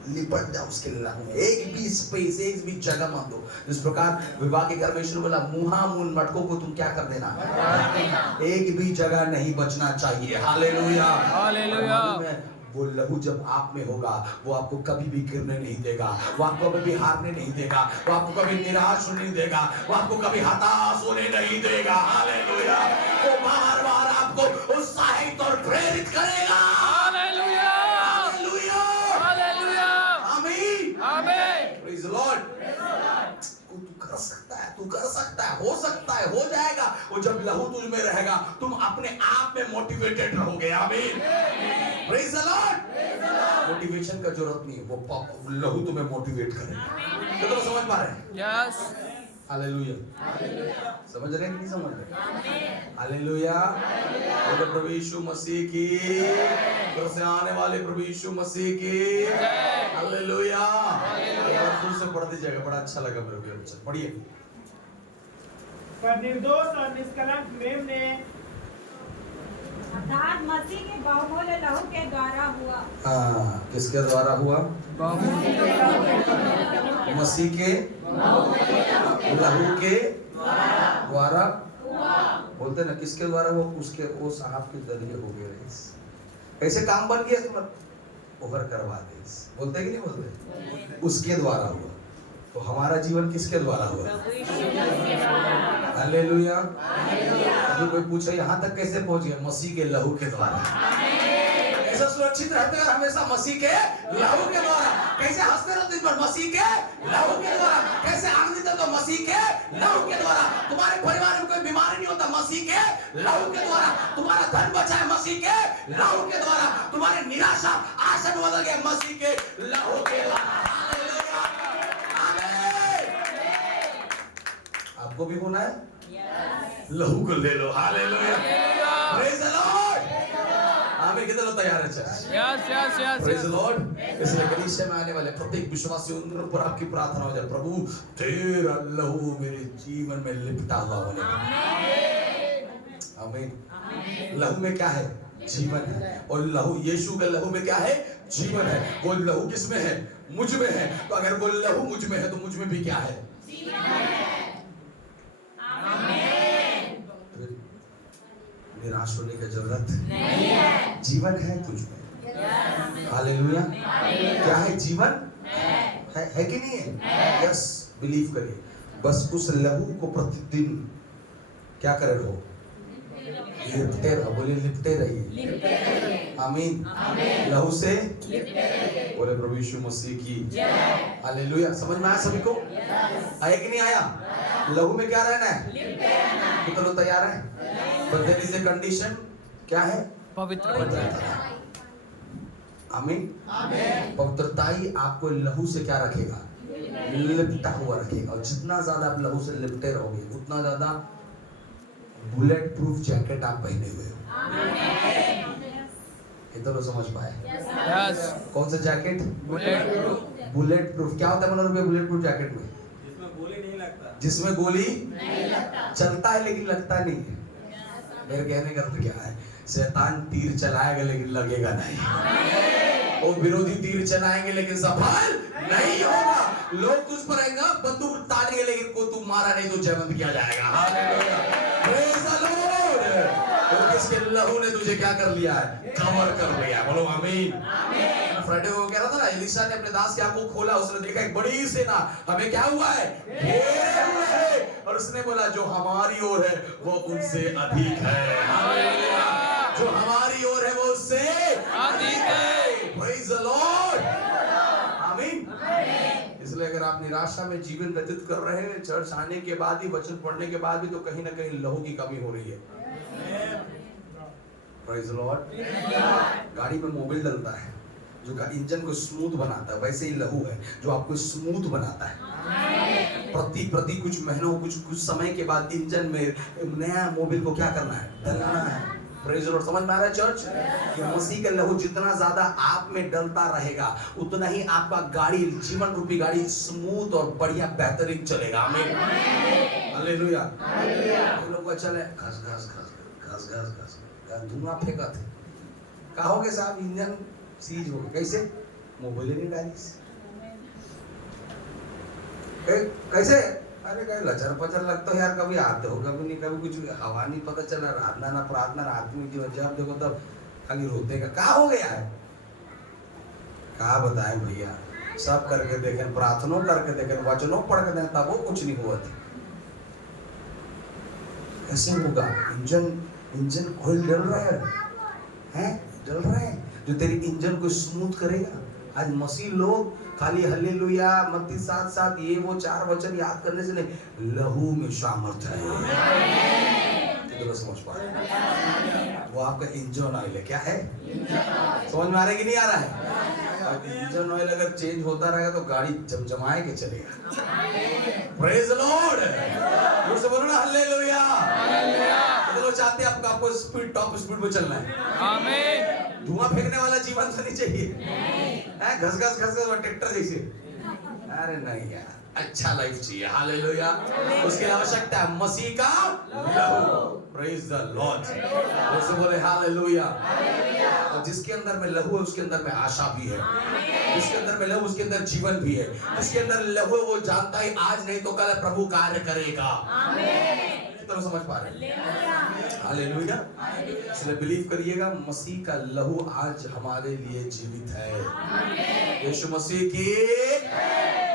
लिपट जाओ उसके लहू में। एक भी स्पेस, एक भी जगह मत दो। इस प्रकार विवाह के घर में यीशु ने बोला, मुहा मुन मटकों को तुम क्या कर देना, एक भी जगह नहीं बचना चाहिए। Hallelujah hallelujah. वो लहू जब आप में होगा, वो आपको कभी भी गिरने नहीं देगा, वो आपको कभी भी हारने नहीं देगा, वो आपको कभी निराश होने नहीं देगा, वो आपको कभी हताश होने नहीं देगा। हालेलुया। वो बार बार आपको उत्साहित और प्रेरित करेगा। Hallelujah hallelujah hallelujah. आमीन आमीन। Praise the Lord. तू कर सकता है, तू कर सकता है, हो सकता है, हो जाएगा। वो जब लहू तुझ में रहेगा, तुम अपने आप में मोटिवेटेड रहोगे। आमीन। Praise the Lord. मोटिवेशन का जरूरत नहीं है, वो लहू तुम्हें मोटिवेट करेगा। तो तुम समझ पा रहे हैं? यस। हालेलुया। समझ रहे हैं कि नहीं समझ रहे? हालेलुया। तो प्रभु यीशु मसीह की, घर से आने वाले प्रभु यीशु मसीह की हालेलुया। और फिर से पढ़ दीजिएगा, बड़ा अच्छा लगा मेरे को। पढ़िए। पर निर्दोष और निष्कलंक प्रेम ने अर्थात मसीह के बहुमूल्य लहू के द्वारा हुआ। हाँ, किसके द्वारा हुआ? मसीह के लहू के द्वारा बोलते ना किसके द्वारा वो उसके वो साहब के जरिए हो गए रईस। कैसे काम बन गया तुम ओवर करवा दे, बोलते कि नहीं बोलते? उसके द्वारा हुआ। तो हमारा जीवन किसके द्वारा हुआ? हालेलुया। अभी कोई पूछे यहाँ तक कैसे पहुंच गया? मसीह के लहू के द्वारा। कैसे सुरक्षित रहते हैं हमेशा? मसीह के लहू के द्वारा। कैसे हंसते रहते हैं? मसीह के लहू के द्वारा। कैसे आनंदित रहते हो? मसीह के लहू के द्वारा। तुम्हारे परिवार में कोई बीमारी नहीं होता, मसीह के लहू के द्वारा। तुम्हारा धन बचा है मसीह के लहू के द्वारा। तुम्हारी निराशा आशा में बदल गया मसीह के लहू के द्वारा। हालेलुया, आमीन। आपको भी होना है? लहू को ले लो। Hallelujah, praise the lord. आमीन। कितने लोग तैयार हैं? Yes praise the lord. इसलिए कलीसिया में आने वाले प्रत्येक विश्वासी उन पर आपकी प्रार्थना हो जाए, प्रभु तेरा लहू मेरे जीवन में लिपटा हुआ होने पाए। आमीन। लहू में क्या है? जीवन है। और लहू, यीशु के लहू में क्या है? जीवन है। वो लहू किसमें है? मुझ में है। तो अगर वो लहू मुझ में है तो मुझ में भी क्या है? जीवन है। निराश होने की जरूरत नहीं है। जीवन है तुझ में। हालेलुया। क्या है? जीवन है कि नहीं है? यस, बिलीव करिए। बस उस लहू को प्रतिदिन क्या करे रहो? लिपटे रहो। बोले लिपटे रहिए। आमीन। लहू से बोले प्रभु यीशु मसीह की हालेलुया। समझ में आया सभी को? आया कि नहीं आया? लहू में क्या रहना है? कितने लोग तैयार हैं? But there is a condition, क्या है? पवित्रता। आमीन। पवित्रता ही आपको लहू से क्या रखेगा? लिपटा हुआ रखेगा। और जितना ज्यादा आप लहू से लिपटे रहोगे उतना ज्यादा बुलेट प्रूफ जैकेट आप पहने हुए हो। इधर लोग समझ पाए? यस। कौन सा jacket? Bullet proof. Bullet proof क्या होता है मनोरम? बुलेट प्रूफ जैकेट में जिसमें गोली चलता है लेकिन लगता नहीं है। मेरे कहने का मतलब क्या है? शैतान तीर चलाएगा लेकिन लगेगा नहीं। वो विरोधी तीर चलाएंगे लेकिन सफल नहीं होगा। लोग तुझ पर आएंगे, बंदूक तानेंगे लेकिन को तू मारा नहीं तो जयवंत किया जाएगा। Hallelujah, praise the Lord. तो किसके लहू ने तुझे क्या कर लिया है? कवर कर लिया। बोलो आमीन। फ्राइडे को कह रहा था ना, एलिशा ने अपने दास की आंखों खोला, उसने देखा एक बड़ी सेना हमें क्या हुआ है? घेरे हुए है। और उसने बोला जो हमारी ओर है वो उनसे अधिक है। हालेलुया। जो हमारी ओर है वो उससे अधिक है। Praise the lord. आमीन। इसलिए अगर आप निराशा में जीवन व्यतीत कर रहे हैं, चर्च आने के बाद ही, वचन पढ़ने के बाद भी, तो कहीं ना कहीं लहू की कमी हो रही है। Praise the Lord. गाड़ी में मोबिल डलता है जो इंजन को स्मूथ बनाता है, वैसे ही लहू है जो आपको स्मूथ बनाता है। प्रति कुछ महीनों कुछ समय के बाद इंजन में नया मोबिल को क्या करना है? डलना है। Praise the Lord. समझ में आ रहा है चर्च? कि मसीह का लहू जितना ज्यादा आप में डलता रहेगा उतना ही आपका गाड़ी, जीवन रूपी गाड़ी स्मूथ और बढ़िया बेहतरीन चलेगा। आमीन। हालेलुया। लोग को चले घस घस घस घस घस घस धुआं फेंका थे। कहोगे साहब इंजन सीज हो गया। कैसे? मोबाइल नहीं डाली कैसे? अरे कहीं लचर पचर लगता है यार, कभी आते हो कभी नहीं, कभी कुछ हवा नहीं पता चला, राधना ना प्रार्थना, रात में जीवन जब देखो तब खाली रोते का। कहा हो गया है? कहा बताएं भैया? सब करके देखें, प्रार्थना करके देखें, वचनों पढ़ के देखें, तब वो कुछ नहीं हुआ थी। कैसे होगा? इंजन ऑयल जल रहा है, जल रहा है जो तेरी इंजन को स्मूथ करेगा। आज मसीह लोग खाली हालेलुया मत्ती 7:7 ये वो 4 वचन याद करने से नहीं, लहू में सामर्थ है। तो समझ पा रहे? वो आपका इंजन ऑयल है। क्या है? समझ में आ रहा है कि नहीं आ रहा है? इंजन ऑयल अगर चेंज होता रहेगा तो गाड़ी जमजमाए के चलेगा। Praise the Lord. जोर से बोलो ना हालेलुया। तो लोग चाहते हैं आपको स्पीड, टॉप स्पीड में चलना है। आमीन। धुआं फेंकने वाला जीवन तो नहीं चाहिए है, घस घस घस घस ट्रैक्टर जैसे। अरे नहीं यार, अच्छा लाइफ चाहिए। हालेलुया। उसकी आवश्यकता है मसीह का लहू। Praise the Lord. उससे बोले हालेलुया। और जिसके अंदर में लहू है उसके अंदर में आशा भी है, जिसके अंदर में लहू उसके अंदर जीवन भी है। जिसके अंदर लहू है वो जानता है आज नहीं तो कल प्रभु कार्य करेगा। आमीन। तो समझ पा रहे हैं? हालेलुया। इसलिए बिलीव करिएगा, मसीह का लहू आज हमारे लिए जीवित है। यीशु मसीह की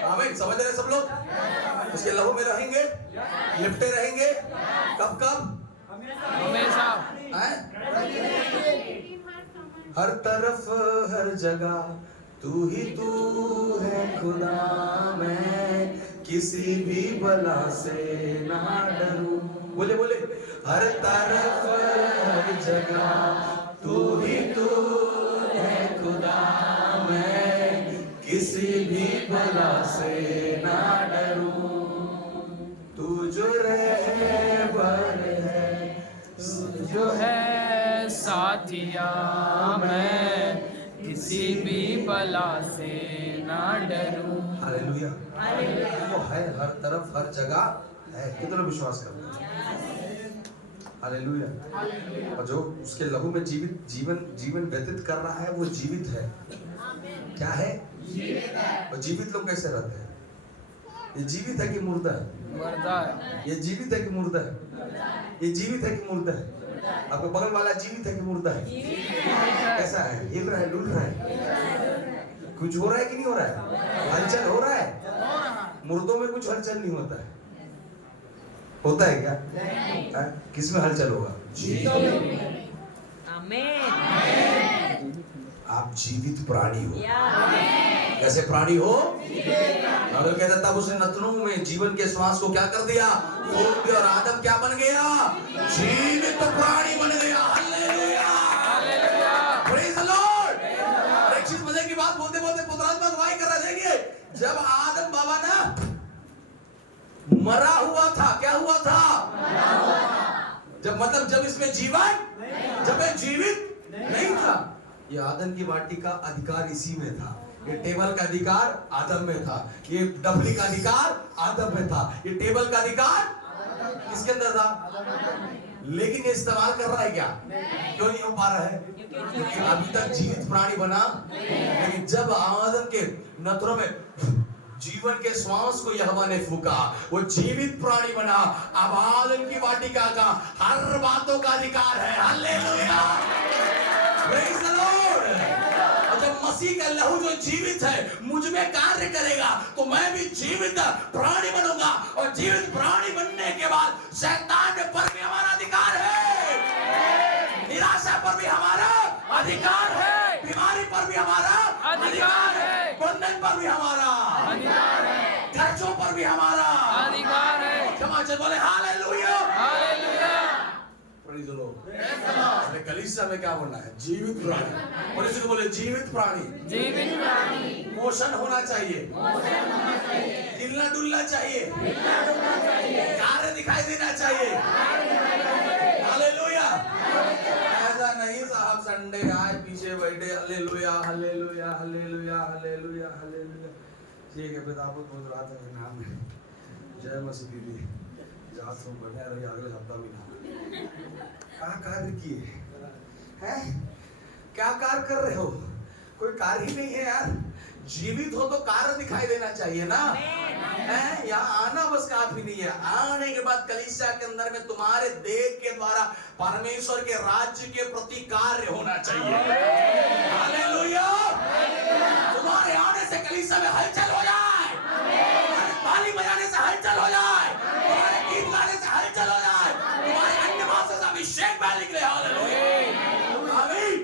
आमीन। समझ रहे सब लोग? उसके लहू में रहेंगे, लिपटे रहेंगे। कब कब? हमेशा। हर तरफ हर जगह तू ही तू है खुदा, मैं किसी भी बला से ना डरूं। बोले बोले, हर तरफ हर जगह तू ही तू है खुदा, मैं किसी भी बला से ना डरूं। तू जो रहबर है, जो है साथिया, मैं किसी भी बला से ना डरूं। हालेलुया। वो है, हर तरफ हर जगह है। कितना विश्वास करते हैं? हालेलुया। और जो उसके लहू में जीवन व्यतीत कर रहा है, वो जीवित है। क्या है? और जीवित लोग कैसे रहते हैं? ये जीवित है कि मुर्दा है? मुर्दा है। ये जीवित है कि मुर्दा है? ये जीवित है कि मुर्दा है? आपको बगल वाला जीवित है कि मुर्दा है? कैसा है? हिल रहा है, डुल रहा है? कुछ हो रहा है कि नहीं हो रहा है? हलचल हो रहा है? मुर्दों में कुछ हलचल नहीं होता है। होता है क्या? किसमें हलचल होगा? आप जीवित प्राणी हो। कैसे प्राणी हो? अगर कहता तब उसने नथनों में जीवन के श्वास को क्या कर दिया? फूंक दिया, और आदम क्या बन गया? जीवित प्राणी बन गया। Hallelujah, praise the Lord. एक चीज मजे की बात बोलते बोलते पुत्रात्मा गवाही कर रहे थे। जब आदम बाबा ना मरा हुआ था, क्या हुआ था? जब इसमें जीवन, जब ये जीवित नहीं था। ये आदम की वाटी का अधिकार इसी में था। ये टेबल का अधिकार आदम में था। ये डबली का अधिकार आदम में था। ये टेबल का अधिकार किसके अंदर था? लेकिन ये इस्तेमाल कर रहा है क्या? क्यों नहीं हो पा रहा है? क्योंकि अभी तक जीवित प्राणी बना। लेकिन जब आदम के नथनों में जीवन के श्वास को यहोवा ने फूका, वो जीवित प्राणी बना। अब आदम की वाटिका का हर बातों का अधिकार है। Hallelujah, praise the Lord. और जब मसीह का लहू जो जीवित है मुझ में कार्य करेगा, तो मैं भी जीवित प्राणी बनूंगा। और जीवित प्राणी बनने के बाद शैतान पर भी हमारा अधिकार है, निराशा पर भी हमारा अधिकार है, बीमारी पर भी हमारा अधिकार है, बंधन पर भी हमारा अधिकार है, खर्चों पर भी हमारा अधिकार है। क्षमा से बोले hallelujah, hallelujah, praise the Lord. कलीसिया में क्या बोलना है? जीवित प्राणी। और इसी को बोले जीवित प्राणी। जीवित प्राणी। मोशन होना चाहिए, हिलना डुलना चाहिए, कार्य दिखाई देना चाहिए। हालेलुया। ऐसा नहीं साहब संडे आए पीछे बैठे hallelujah hallelujah hallelujah hallelujah hallelujah. ठीक है, पिता पुत्र पवित्र आत्मा के नाम में जय मसीह दीदी। जात हो बने रही अगले हफ्ता भी ना। क्या कार्य किए हैं? क्या कार्य कर रहे हो? कोई कार्य ही नहीं है यार। जीवित हो तो कार्य दिखाई देना चाहिए ना। है यहाँ आना बस काफी नहीं है। आने के बाद कलीसिया के अंदर में तुम्हारे देह के द्वारा परमेश्वर के राज्य के प्रति कार्य होना चाहिए। हालेलुया। तुम्हारे आने से कलीसिया में हलचल हो जाए, तुम्हारे ताली बजाने से हलचल हो जाए, तुम्हारे गीत गाने से हलचल हो जाए, तुम्हारे अन्य भाषा से अभिषेक बह निकले। हालेलुया, आमीन।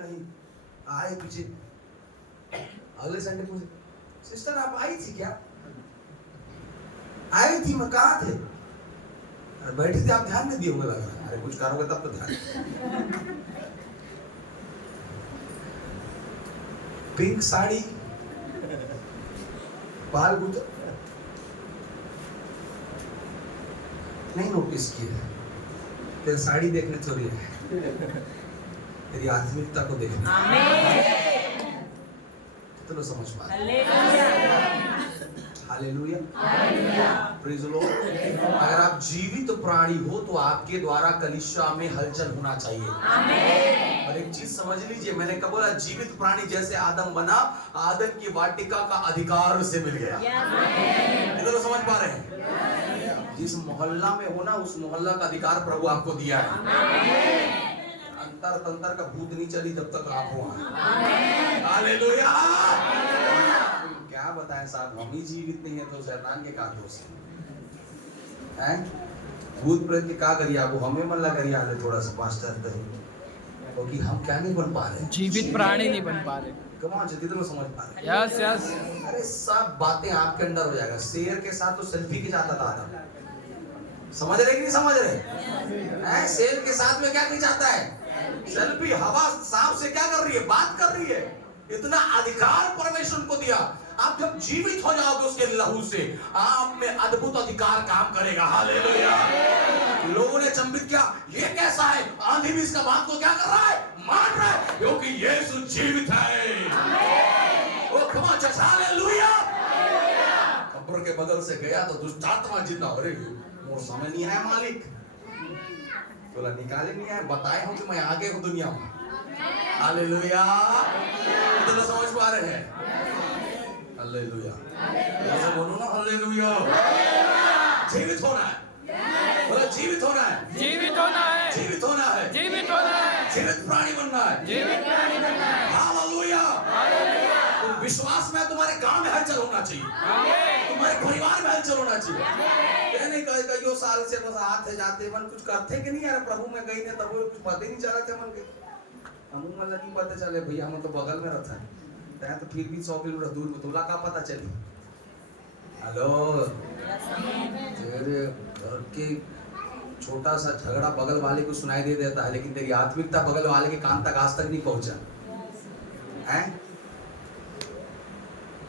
नहीं आए पीछे अगले संडे पूछे, सिस्टर आप आई थी क्या? आई थी, मैं कहाँ थे? बैठी थी, आप ध्यान नहीं दिए होंगे लग रहा है। अरे कुछ करोगे तब तो ध्यान। पिंक साड़ी, बाल गुजर नहीं नोटिस किया। तेरी साड़ी देखने थोड़ी है, तेरी आत्मिकता को देखने। तो समझ पा हालेलुया, प्रेज़ द लॉर्ड। अगर आप जीवित प्राणी हो तो आपके द्वारा कलीसिया में हलचल होना चाहिए। और एक चीज समझ लीजिए, मैंने कब बोला जीवित प्राणी जैसे आदम बना, आदम की वाटिका का अधिकार उसे मिल गया। इधर समझ पा रहे हैं? जिस मोहल्ला में हो ना, उस मोहल्ला का अधिकार प्रभु आपको दिया है। अंतर तंतर का भूत नहीं चली जब तक आप हो। हालेलुया। क्या बताएं साहब, हम ही जीवित नहीं है तो शैतान के का दोष है? भूत प्रेत के का करिए, वो हमें मन लग रही है थोड़ा सा पास्टर दे, क्योंकि हम क्या नहीं बन पा रहे, जीवित प्राणी नहीं बन पा रहे। कमाल से तो समझ पा रहे। Yes yes. अरे सब बातें आपके अंदर हो जाएगा। शेर के साथ तो सेल्फी खिंचाता था आदम, समझ रहे कि नहीं समझ रहे? शेर के साथ में क्या खिंचाता है? सेल्फी। हवा सांप से क्या कर रही है? बात कर रही है। इतना अधिकार परमेश्वर को दिया। आप जब जीवित हो जाओगे उसके लहू से, आप में अद्भुत अधिकार काम करेगा। हालेलुया। लोगों ने चंबित किया, ये कैसा है? आंधी भी इसका बात को क्या कर रहा है? मान रहा है, क्योंकि यीशु जीवित है। ओ कम ऑन चर्च, हालेलुया। कब्र के बगल से गया तो दुष्ट आत्मा जितना, अरे वो समय नहीं आया मालिक, बोला निकाले नहीं आया, बताए हूं कि मैं आगे हूं दुनिया में। हालेलुया। तो समझ पा रहे हैं? हालेलुया। ऐसे बोलो ना, हालेलुया। जीवित होना है, बोला जीवित होना है, जीवित होना है, जीवित होना है, जीवित होना है, जीवित प्राणी बनना है, जीवित प्राणी बनना है। हालेलुया। हालेलुया। तो विश्वास में तुम्हारे गांव में हलचल होना चाहिए, तुम्हारे परिवार में हलचल होना चाहिए। ये नहीं कई साल से बस आते जाते मन कुछ करते कि नहीं यार प्रभु में गई ने तब कुछ पता ही नहीं चला थे मन के, हम मतलब नहीं पता चले भैया हम तो बगल में रहता है तो फिर भी 100 किलोमीटर दूर में तोला का पता चली। हेलो, तेरे घर के छोटा सा झगड़ा बगल वाले को सुनाई दे देता है, लेकिन तेरी आत्मिकता बगल वाले के कान तक आज तक नहीं पहुंचा है।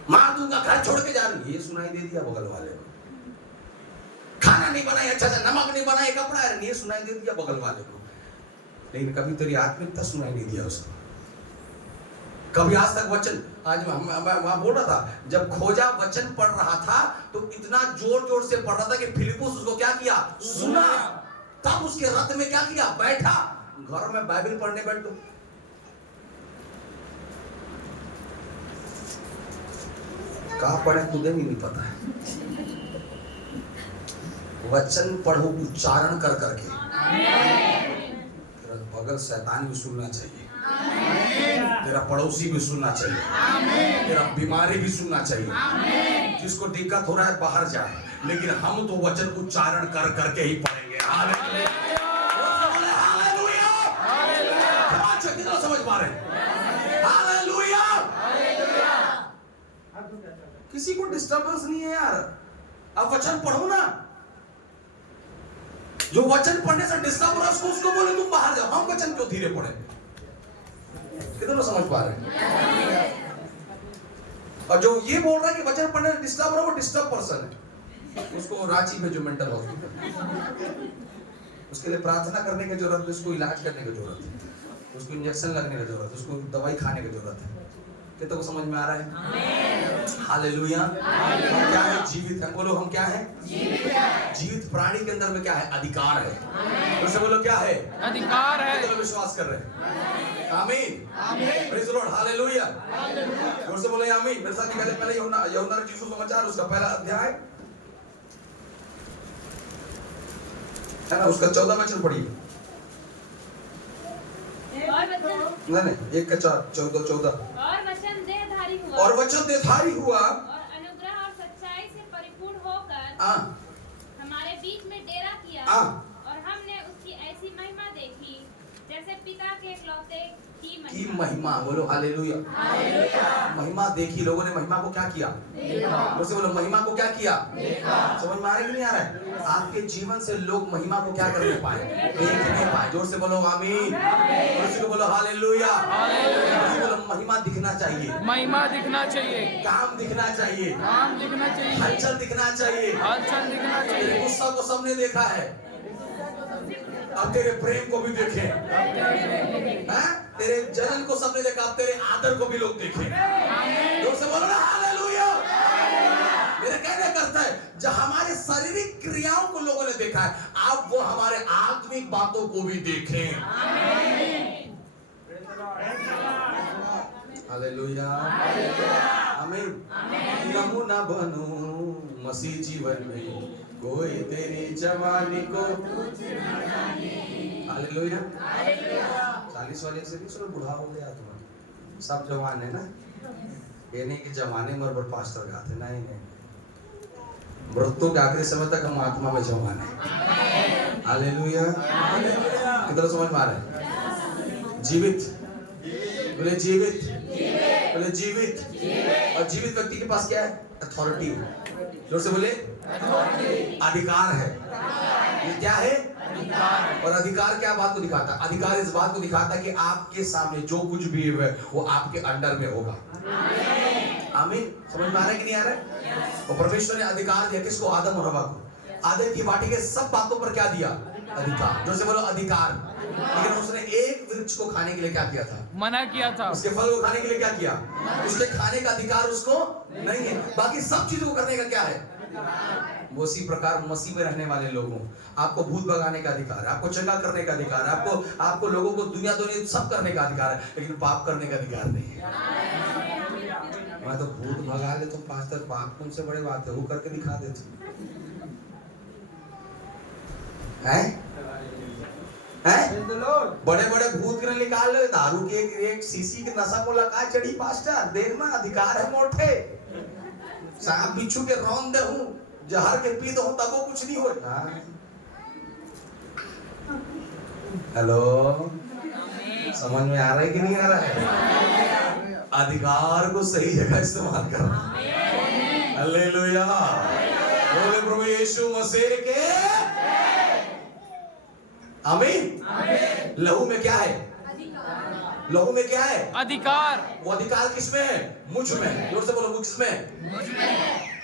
मार दूंगा, घर छोड़ के जा रही, ये सुनाई दे दिया बगल वाले को। खाना नहीं बनाया अच्छा से, नमक नहीं बनाया, कपड़ा है, ये सुनाई दे दिया बगल वाले को, लेकिन कभी तेरी आत्मिकता सुनाई नहीं दिया उसको। कभी आज तक वचन, आज मैं वहां बोल रहा था, जब खोजा वचन पढ़ रहा था तो इतना जोर जोर से पढ़ रहा था कि फिलिपुस उसको क्या किया? सुना। तब उसके रथ में क्या किया? बैठा। घर में बाइबल पढ़ने बैठो, कहाँ पढ़े खुद ही नहीं पता है। वचन पढ़ो उच्चारण कर करके। तेरा बगल शैतान भी सुनना चाहिए, तेरा पड़ोसी भी सुनना चाहिए, तेरा बीमारी भी सुनना चाहिए। जिसको दिक्कत हो रहा है बाहर जाए, लेकिन हम तो वचन उच्चारण कर करके ही पढ़ेंगे। हालेलुया। कितना समझ पा रहे हैं? हालेलुया। किसी को डिस्टर्बेंस नहीं है यार, अब वचन पढ़ो ना। जो वचन पढ़ने से डिस्टर्ब हो रहा है उसको बोले तुम बाहर जाओ, हम वचन क्यों धीरे पढ़े? कितना समझ पा रहे हैं? और जो ये बोल रहा है कि वचन पढ़ने से डिस्टर्ब हो रहा है, वो डिस्टर्ब पर्सन है। उसको रांची में जो मेंटल हॉस्पिटल, उसके लिए प्रार्थना करने की जरूरत है, उसको इलाज करने की जरूरत है, उसको इंजेक्शन लगने की जरूरत है, उसको दवाई खाने की जरूरत है। कितना को समझ में आ रहा है? हालेलुया। हम क्या है? जीवित है। बोलो हम क्या है? जीवित प्राणी के अंदर में क्या है? अधिकार है। उससे बोलो क्या है? अधिकार है। तो विश्वास कर रहे हैं। आमीन। Praise the Lord. हालेलुया। जोर से बोले आमीन। मेरे साथ निकाले पहले यूहन्ना रचित सुसमाचार उसका पहला अध्याय है ना, उसका 14 वचन पढ़िए। नहीं 1 का 14। और वचन देहधारी हुआ और अनुग्रह और सच्चाई से परिपूर्ण होकर हमारे बीच में डेरा किया। और हमने उसकी ऐसी महिमा देखी जैसे पिता के इकलौते की महिमा। बोलो हालेलुया। महिमा देखी। लोगों ने महिमा को क्या किया? देखा। बोलो महिमा को क्या किया? देखा। समझ में आ रहा है कि नहीं आ रहा है? आपके जीवन से लोग महिमा को क्या करने पाए? देख नहीं पाए। जोर से बोलो आमीन। जोर से बोलो हालेलुया। बोलो महिमा दिखना चाहिए, महिमा दिखना चाहिए, काम दिखना चाहिए, काम दिखना चाहिए, हलचल दिखना चाहिए, हलचल दिखना चाहिए। गुस्सा को सबने देखा है, अब तेरे प्रेम को भी देखें, तेरे जलन को सबने देखा, अब तेरे आदर को भी लोग देखें। जोर से बोलो ना हालेलुया। मेरे कहने करता है जब हमारे शारीरिक क्रियाओं को लोगों ने देखा है, अब वो हमारे आत्मिक बातों को भी देखें। हालेलुया, आमीन। नमूना बनूं मसीह जीवन में, कोई तेरी जवानी को हालेलुया। 40 वाले से भी सुनो, बुढ़ा हो गया तुम, सब जवान है ना। ये नहीं कि जवानी में और पास्टर गाते, नहीं नहीं, मृत्यु के आखिरी समय तक हम आत्मा में जवान है। हालेलुया, कितना समझ में आ रहा है? जीवित, बोले जीवित, बोले जीवित। और जीवित व्यक्ति के पास क्या है? अथॉरिटी। जोर से बोले, अधिकार है। ये क्या है? और अधिकार क्या बात को दिखाता है? अधिकार इस बात को दिखाता है कि आपके सामने जो कुछ भी है वो आपके अंडर में होगा। आमीन। समझ में आ रहा है कि नहीं आ रहा है? और परमेश्वर ने अधिकार दिया किसको? आदम और हवा को। आदम की वाटी के सब बातों पर क्या दिया? अधिकार। जोर से बोलो अधिकार। लेकिन उसने एक वृक्ष को खाने के लिए क्या किया था? मना किया था। उसके फल को खाने के लिए क्या किया? उसके खाने का अधिकार उसको नहीं है। बाकी सब चीजों को करने का क्या है? वो उसी प्रकार मसीह में रहने वाले लोगों, आपको भूत भगाने का अधिकार है, आपको चंगा करने का अधिकार है, आपको लोगों को दुनिया सब करने का अधिकार है, लेकिन पाप करने का अधिकार नहीं है। मैं तो भूत भगा ले तुम पास्टर, पाप तुमसे बड़ी बात है, वो करके दिखा देते हैं। बड़े बड़े भूत के निकाल लो, दारू के एक सीसी के नशा को लगा चढ़ी पास्टर, देखना अधिकार है मोटे। सांप बिच्छू के रौन दे हूं, जहर के पी दो तब वो कुछ नहीं होता। हेलो, समझ में आ रहा है कि नहीं आ रहा है? अधिकार को सही जगह इस्तेमाल करना। हालेलुया, बोले प्रभु यीशु मसीह के आमीन। लहू में क्या है? लहू में क्या है? अधिकार। वो अधिकार किसमें है? मुझ में। जोर से बोलो, मुझ में।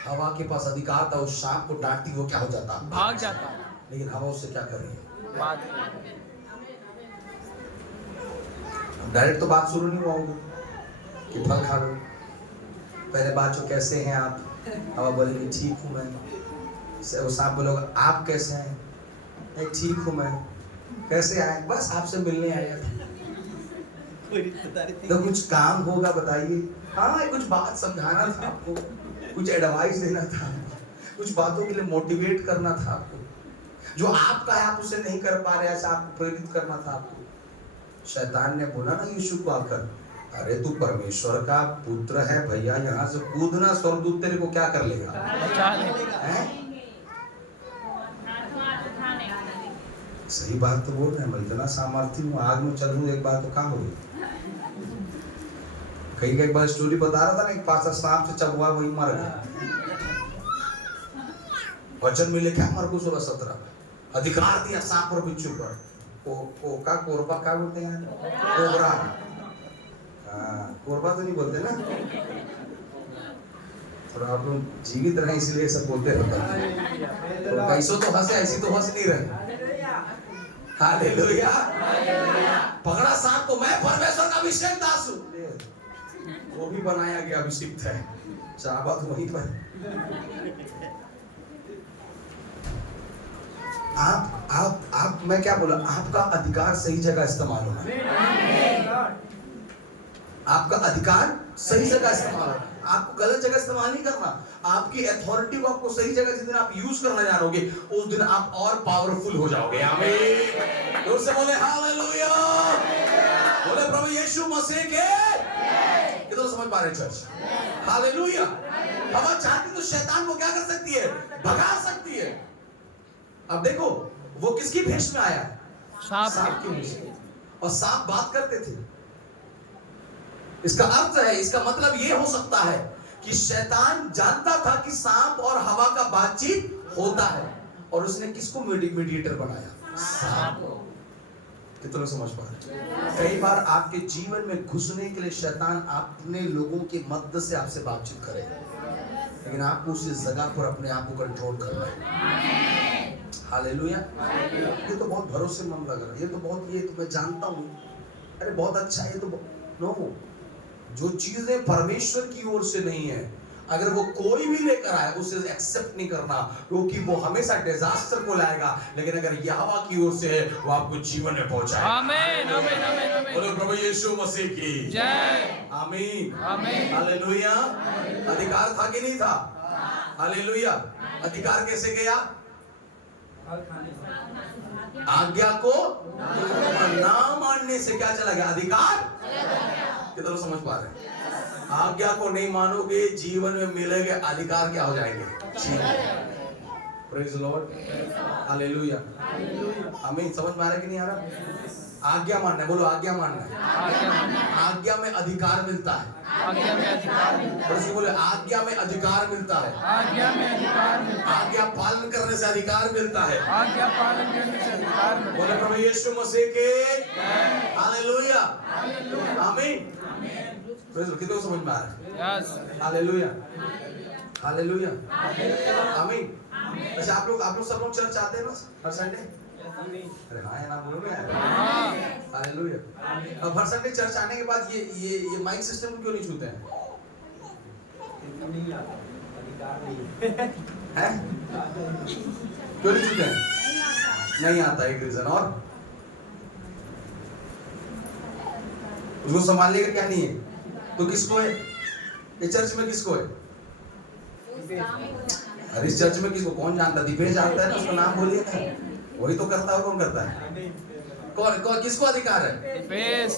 हवा के पास अधिकार था, उस सांप को डांटती वो क्या हो जाता? भाग जाता। लेकिन हवा उससे क्या कर रही है? डायरेक्ट तो बात शुरू नहीं हुआ होगा कि फल खा लो। पहले बात जो कैसे हैं आप? हवा बोलेगी ठीक हूँ मैं। वो सांप बोलेगा आप कैसे हैं? ठीक हूँ मैं। कैसे आए? बस आपसे मिलने आया था। तो कुछ काम होगा बताइए। हाँ, कुछ बात समझाना था आपको, कुछ एडवाइस देना था, कुछ बातों के लिए मोटिवेट करना था आपको। जो आपका है आप उसे नहीं कर पा रहे, ऐसा आपको प्रेरित करना था आपको। शैतान ने बोला ना यीशु को आकर, अरे तू परमेश्वर का पुत्र है भैया, यहाँ से कूदना, स्वर्गदूत तेरे को क्या कर लेगा? बचा लेगा। सही बात तो बोल रहे हैं, मैं इतना सामर्थ्य हूँ, आग में चलूँ एक बार तो क्या होगी? कहीं एक बार स्टोरी बता रहा था ना, एक पास्टर सांप से चबुआ वही मर गया। वचन मिले क्या? मरकुस 16 अधिकार दिया सांप और बिच्छू पर। कोरबा क्या बोलते हैं? कोबरा। कोरबा तो नहीं बोलते ना, थोड़ा आप लोग जीवित रहे इसलिए सब बोलते रहता है। तो कैसो तो हंसे, ऐसी तो हंस नहीं रहे। हालेलुया। पकड़ा सांप को, मैं परमेश्वर का अभिषेक दास हूं। वो भी बनाया गया अभिषिक्त है, शाबाश वहीं पर। आप मैं क्या बोला? आपका अधिकार सही जगह इस्तेमाल होना। आपका अधिकार सही जगह इस्तेमाल होना। आपको गलत जगह इस्तेमाल नहीं करना। आपकी अथॉरिटी को आपको सही जगह जिस दिन आप यूज करना जानोगे, उस दिन आप और पावरफुल हो जाओगे। आमीन। जोर से बोले हालेलुया। बोले प्रभु यीशु मसीह के। कितना समझ पा रहे चर्च? हालेलुया। हवा चाहती तो शैतान को क्या कर सकती है? भगा सकती है। अब देखो वो किसकी भेष में आया? सांप की भेष में। और सांप बात करते थे। इसका अर्थ है, इसका मतलब ये हो सकता है कि शैतान जानता था कि सांप और हवा का बातचीत होता है, और उसने किसको मीडिएटर बनाया? सांप को। कितना समझ पा रहे? कई बार आपके जीवन में घुसने के लिए शैतान अपने लोगों के मध्य से आपसे बातचीत करेगा, लेकिन आपको उस जगह पर अपने आप को कंट्रोल करना है। हालेलुया। ये तो बहुत भरोसेमंद लग रहा है, ये तो मैं जानता हूँ, अरे बहुत अच्छा, ये तो नो, जो चीजें परमेश्वर की ओर से नहीं है, अगर वो कोई भी लेकर आए उसे एक्सेप्ट नहीं करना, क्योंकि वो हमेशा डिजास्टर को लाएगा। लेकिन अगर यहोवा की ओर से है वो आपको जीवन में पहुंचाएगा। आमीन आमीन आमीन आमीन। बोलो प्रभु यीशु मसीह की जय। आमीन आमीन। हालेलुया। अधिकार था कि नहीं था? हालेलुया। अधिकार कैसे गया? आज्ञा को ना मानने से क्या चला गया? अधिकार। कितना समझ पा रहे हैं? आज्ञा को नहीं मानोगे, जीवन में मिलेंगे अधिकार, क्या हो जाएंगे? Praise the Lord. हालेलुया। आमीन। समझ में आ रहा है कि नहीं आ रहा? आज्ञा मानना है, बोलो आज्ञा मानना है। आज्ञा में अधिकार मिलता है। आज्ञा में अधिकार मिलता है। और इसी बोले आज्ञा में अधिकार मिलता है। आज्ञा में अधिकार मिलता है। आज्ञा पालन करने से अधिकार मिलता है। आज्ञा पालन करने से अधिकार मिलता है। बोले प्रभु यीशु मसीह के हालेलुया। आमीन। कितने को समझ में आ रहा है? यस। हालेलुया। हालेलुया। आमीन। अच्छा आप लोग सब लोग चर्च आते हैं ना हर संडे? अरे हाँ, ना बोल रहे हैं। हालेलुया। अब हर संडे चर्च आने के बाद ये माइक सिस्टम क्यों नहीं छूते हैं? हैं? क्यों नहीं छूते हैं? नहीं आता एक रीजन। और उसको संभालने का क्या नहीं है? तो किसको है? ये चर्च में किसको है? अरे इस चर्च में किसको? कौन जानता? दीपेश जानता है ना, उसका नाम बोलिए ना। वही तो करता है। कौन करता है? कौन किसको अधिकार है? दीपेश।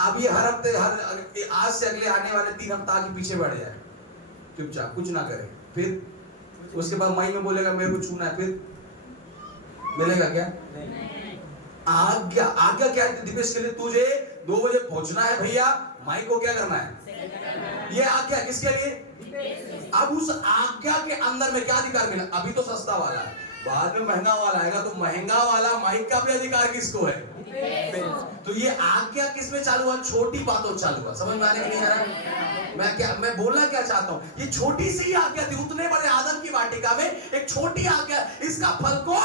अब ये हर हफ्ते आज से अगले आने वाले 3 हफ्ता के पीछे बढ़ जाए, चुपचाप कुछ ना करे, फिर उसके बाद माई में बोलेगा मेरे को छूना है, फिर मिलेगा क्या? आज्ञा क्या है दीपेश के लिए? तुझे 2 बजे पहुंचना है भैया, माई को क्या करना है? ये आज्ञा किसके लिए? अब उस आज्ञा के अंदर में क्या अधिकार मिला? अभी तो सस्ता वाला है, बाद में महंगा वाला आएगा, तो महंगा वाला माइक का भी अधिकार किसको है? तो ये आज्ञा किसमें चालू हुआ? छोटी बातों चालू हुआ। समझ में आने के नहीं आ रहा? मैं बोलना क्या चाहता हूँ, ये छोटी सी आज्ञा थी, उतने बड़े आदम की वाटिका में एक छोटी आज्ञा, इसका फल को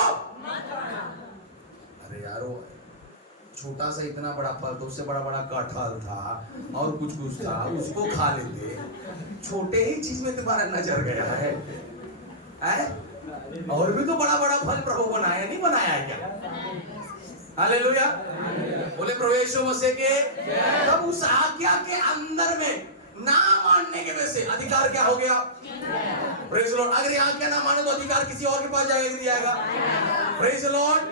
अरे यारो, छोटा सा इतना बड़ा फल, तो उससे बड़ा बड़ा कटहल था और कुछ था, उसको खा लेते। छोटे ही चीज में तुम्हारा नजर गया है? और भी तो बड़ा बड़ा फल प्रभु बनाया, नहीं बनाया है क्या? हालेलुया। बोले प्रभु यीशु मसीह के। तब उस आज्ञा के अंदर में ना मानने के वजह से अधिकार क्या हो गया? Praise the Lord. अगर ये आज्ञा ना माने तो अधिकार किसी और के पास जाएगा। Praise the Lord.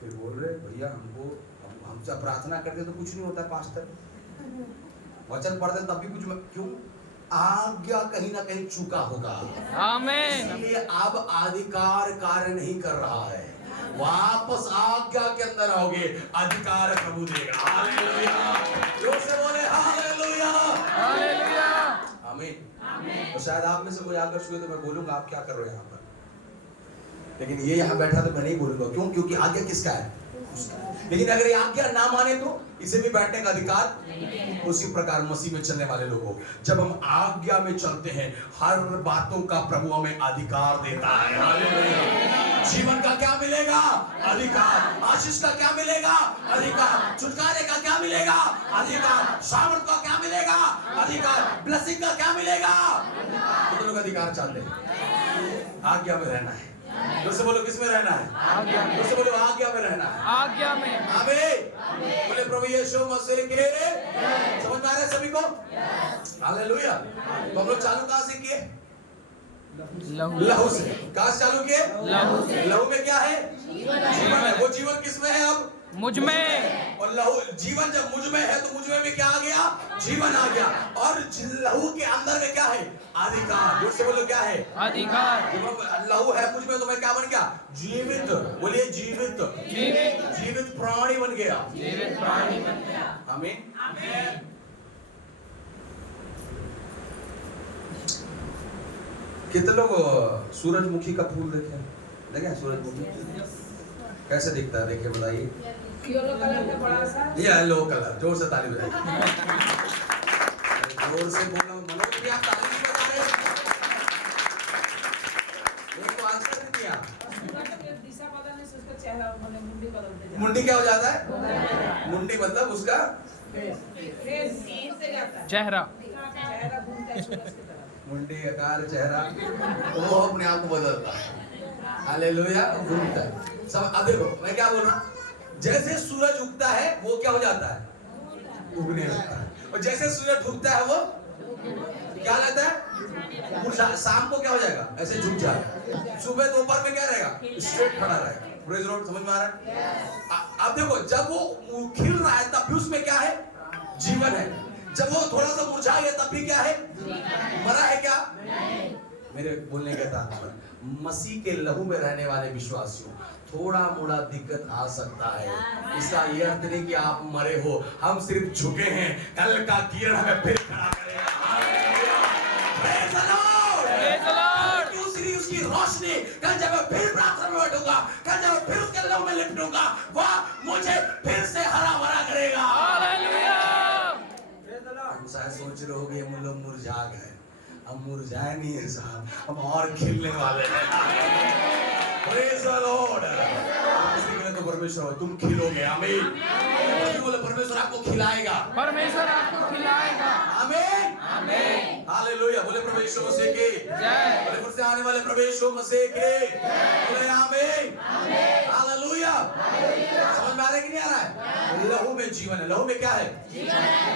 फिर बोल रहे भैया हम जब प्रार्थना करते तो कुछ नहीं होता, पास्टर वचन पढ़ते तब भी कुछ, क्यों? आज्ञा कहीं ना कहीं चूका होगा। आमीन। इसलिए अब अधिकार कार्य नहीं कर रहा है, वापस आज्ञा के अंदर आओगे, अधिकार प्रभु देगा। हालेलुया। जोर से बोले हालेलुया। हालेलुया। आमीन। तो शायद आप में से कोई आकर छुए तो मैं बोलूंगा आप क्या कर रहे हो यहाँ पर, लेकिन ये यहाँ बैठा तो मैं नहीं बोलूंगा। क्यों? क्योंकि आज्ञा किसका है? लेकिन अगर ये आज्ञा ना माने तो इसे भी बैठने का अधिकार। उसी प्रकार मसीह में चलने वाले लोगों, जब हम आज्ञा में चलते हैं, हर बातों का प्रभु हमें अधिकार देता है। हालेलुया। जीवन का क्या मिलेगा? अधिकार। आशीष का क्या मिलेगा? अधिकार। छुटकारे का क्या मिलेगा? अधिकार। सामर्थ का क्या मिलेगा? अधिकार। ब्लेसिंग का क्या मिलेगा? तो लोग अधिकार चाहते हैं। आज्ञा में रहना है। दोस्तों बोलो किस में रहना है? आज्ञा में। दोस्तों बोलो आज्ञा में रहना है। आज्ञा में। आमीन। बोले प्रभु यीशु मसीह के। समझ में आ रहा है सभी को? हालेलुया। तो हम लोग चालू कहाँ से किए? लहू से। कहाँ से चालू किए? लहू से। लहू में क्या है? जीवन है। वो जीवन किस में है? अब मुझ में। और लहू जीवन जब मुझ में है तो मुझ में भी क्या आ गया? जीवन आ गया। और लहू के अंदर में क्या है? अधिकार। जोर से बोलो क्या है? अधिकार। लहू है मुझ में तो मैं क्या बन गया? जीवित। बोलिए जीवित। जीवित प्राणी बन गया। जीवित प्राणी बन गया। आमीन। कितने लोग सूरजमुखी का फूल देखे? सूरजमुखी कैसे दिखता है? देखिए बताइए। येलो कलर का बड़ा सा। Yellow colour. जोर से ताली बजाइए। जोर से बोलो मनोज भी, आप ताली नहीं बजा रहे? तो आंसर नहीं दिया। दिशा बदलने से उसका चेहरा मुंडी बदल जाता है। मुंडी क्या हो जाता है? मुंडी मतलब उसका फेस से जाता है। चेहरा। चेहरा घूमता है सूरज की तरफ। मुंडी आकार चेहरा वो अपने आप को बदलता है। हालेलुया, घूमता है सब। अब देखो मैं क्या बोल रहा हूँ, जैसे सूरज उगता है वो क्या हो जाता है, उगने लगता है, और जैसे सूरज डूबता है वो क्या रहता है, शाम को क्या हो जाएगा, ऐसे झुक जाएगा। सुबह दोपहर में क्या रहेगा, स्ट्रेट खड़ा रहेगा। प्रेज लॉर्ड, समझ में आ रहा है? अब देखो जब वो खिल रहा है तब भी उसमें क्या है, जीवन है। जब वो थोड़ा सा मुरझा गया तब भी क्या है, मरा है क्या? मेरे बोलने का तात्पर्य, मसीह के लहू में रहने वाले विश्वासियों थोड़ा मोड़ा दिक्कत आ सकता है, इसका ये अर्थ नहीं कि आप मरे हो। हम सिर्फ झुके हैं, कल का किरण हमें फिर खड़ा करेगा। Praise the Lord! Praise the Lord! दूसरी उसकी रोशनी, कल जब मैं फिर प्रार्थना में बैठूंगा, कल जब मैं फिर उसके लहू में लिपटूंगा, वह मुझे फिर से हरा भरा करेगा। हम शायद सोच रहे होगे हम लोग मुरझा गए, हम मुरझाए नहीं है साहब, हम और खिलने वाले हैं। Praise the Lord! तो परमेश्वर हो, तुम खिलोगे। आमीन। बोले परमेश्वर आपको खिलाएगा, परमेश्वर आपको खिलाएगा। आमीन, आमीन। हालेलुया। बोले प्रभु मसीह की जय। बोले फिर से आने वाले प्रभु मसीह की बोले आमीन, हालेलुया। समझ में आ रहा है कि नहीं आ रहा है? लहू में जीवन है। लहू में क्या है,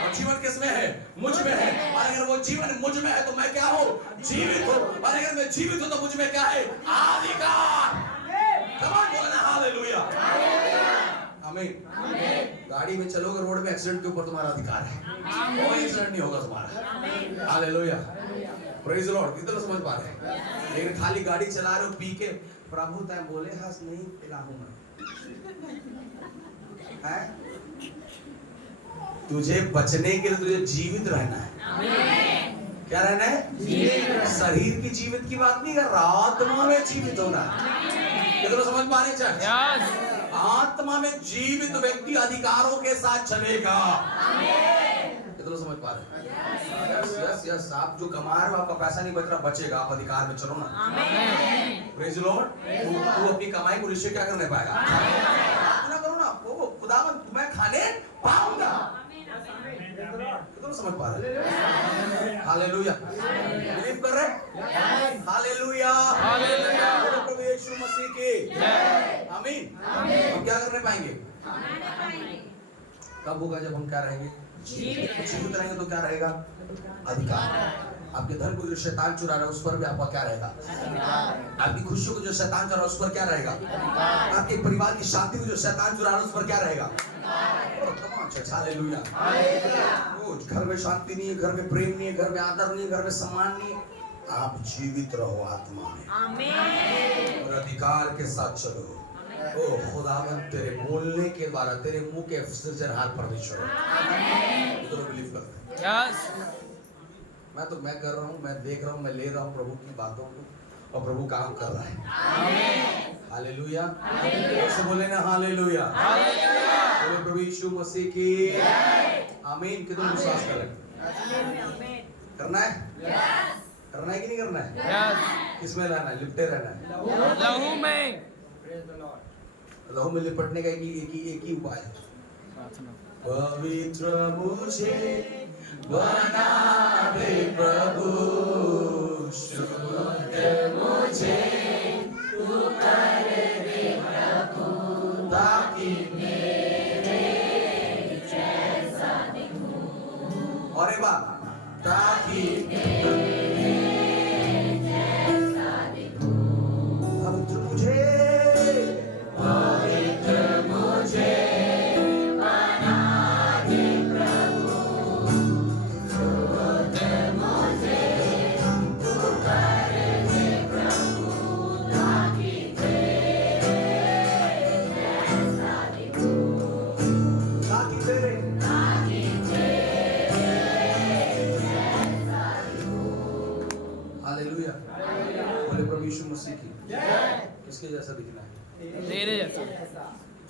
और जीवन किसमें है, मुझ में है। और अगर वो जीवन मुझ में है तो मैं क्या हूँ, जीवित हूँ। और अगर मैं जीवित हूँ तो मुझ में क्या है, अधिकार। बोलना हालेलुया, आमीन। गाड़ी में चलोगे रोड में, एक्सीडेंट के ऊपर तुम्हारा अधिकार है, कोई एक्सीडेंट नहीं होगा तुम्हारा। Hallelujah, praise the Lord. कितना समझ पा रहे हैं? लेकिन खाली गाड़ी चला रहे हो पी के, प्रभु तय बोले हंस नहीं पिलाऊं मैं, है? तुझे बचने के लिए तुझे जीवित रहना है। क्या रहना है, शरीर की जीवित की बात नहीं कर रहा, आत्मा में जीवित होना। कितना समझ पा रहे हैं? आत्मा में जीवित व्यक्ति अधिकारों के साथ चलेगा। कितना समझ पा रहे हैं? Yes yes. आप जो कमा रहे हो आपका पैसा नहीं बच रहा, बचेगा, आप अधिकार में चलो ना। Praise the Lord. तू अपनी कमाई को रिश्ते क्या करने पाएगा, ना करो ना, वो खुदावन तुम्हें खाने पाऊंगा। कितना समझ पा रहे हैं? हालेलुया, बिलीव कर रहे हैं? Hallelujah, hallelujah. प्रभु यीशु मसीह की जय, आमीन। हम क्या करने पाएंगे, कब होगा, जब हम क्या रहेंगे, जीवित रहेंगे। तो क्या रहेगा, अधिकार। आपके धन को जो शैतान चुरा रहा है उस पर भी आपका क्या रहेगा, आपकी खुशियों को जो शैतान चुरा रहा है उस पर क्या रहेगा, आपके परिवार की शांति को जो शैतान चुरा रहा है उस पर क्या रहेगा। हालेलुया। घर में शांति नहीं है, घर में प्रेम नहीं है, घर में आदर नहीं है, घर में सम्मान नहीं है। आप जीवित रहो आत्मा में, आमीन, और अधिकार के साथ चलो। ओ खुदावन तेरे बोलने के द्वारा, तेरे मुंह के सृजनहार परमेश्वर, तो बिलीव कर। यस। मैं कर रहा हूँ, मैं देख रहा हूँ, मैं ले रहा हूँ प्रभु की बातों को, और प्रभु काम कर रहा है। Hallelujah, hallelujah. बोले ना हालेलुया, हालेलुया। बोले प्रभु यीशु मसीह की आमीन। कितना विश्वास करें, करना है, करना है कि नहीं करना है? किसमें रहना है, लिपटे रहना है, लहू में। लहू में लिपटने का एक ही उपाय है, पवित्र मुझे बना दे प्रभु, शुद्ध मुझे तू कर दे प्रभु, ताकि मेरे जैसा दिखूं। और एक बात, ताकि मेरे जैसा दिखूं। पवित्र मुझे किसके जैसा दिखना है, तेरे जैसा।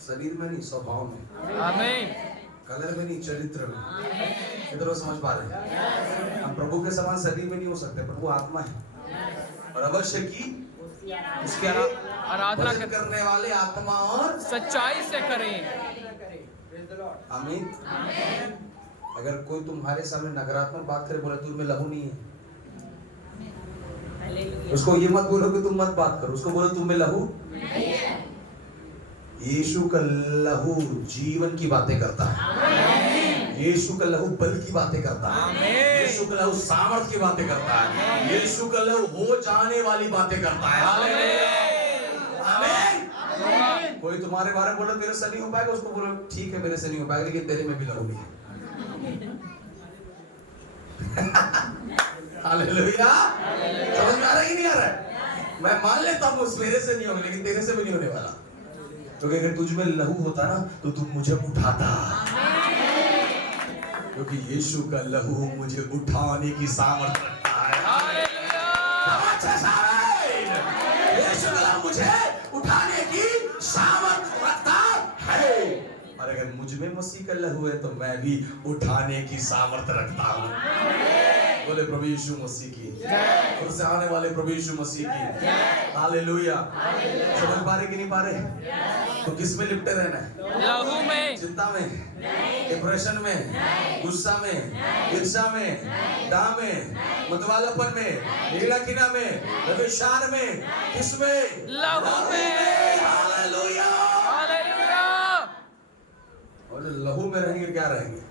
शरीर में नहीं, स्वभाव में, आमीन। कलर में नहीं, चरित्र में। इधर समझ पा रहे हैं? हम प्रभु के समान शरीर में नहीं हो सकते, प्रभु आत्मा है, और अवश्य की उसके आराधना करने वाले आत्मा और सच्चाई से करें। आमीन। अगर कोई तुम्हारे सामने नकारात्मक बात करे, बोले तुझ में लहू नहीं है, उसको ये मत बोलो कि तुम मत बात करो, उसको बोलो तुम में लहू। यीशु का लहू जीवन की बातें करता है। यीशु का लहू बल की बातें करता है। यीशु का लहू सामर्थ की बातें करता है। यीशु का लहू हो जाने वाली बातें करता है। आमीन। कोई तुम्हारे बारे में बोलो तेरे से नहीं हो पाएगा, उसको बोलो ठीक है मेरे से नहीं हो पाएगा, लेकिन तेरे में भी लहू भी है। हालेलुया। समझ में आ रहा है कि नहीं आ रहा है? मैं मान लेता हूँ मेरे से नहीं होगा, लेकिन तेरे से भी नहीं होने वाला, क्योंकि अगर तुझ में लहू होता ना तो तू मुझे उठाता, क्योंकि यीशु का लहू मुझे उठाने की सामर्थ रखता है। यीशु का लहू मुझे उठाने की सामर्थ रखता है। और अगर मुझ में मसीह का लहू है तो मैं भी उठाने की सामर्थ रखता हूँ। बोले प्रभु यीशु मसीह की और से आने वाले प्रभु यीशु मसीह की हालेलुया। समझ पा रहे कि नहीं पा रहे? तो किस में लिपटे रहना है? लहू में। चिंता में, डिप्रेशन में, गुस्सा में, ईर्ष्या में, दाम में, मतवालापन में, लीलाखीना में, व्यभिचार में, किसमें? लहू में। हालेलुया। हालेलुया। और लहू में रहेंगे क्या रहेंगे?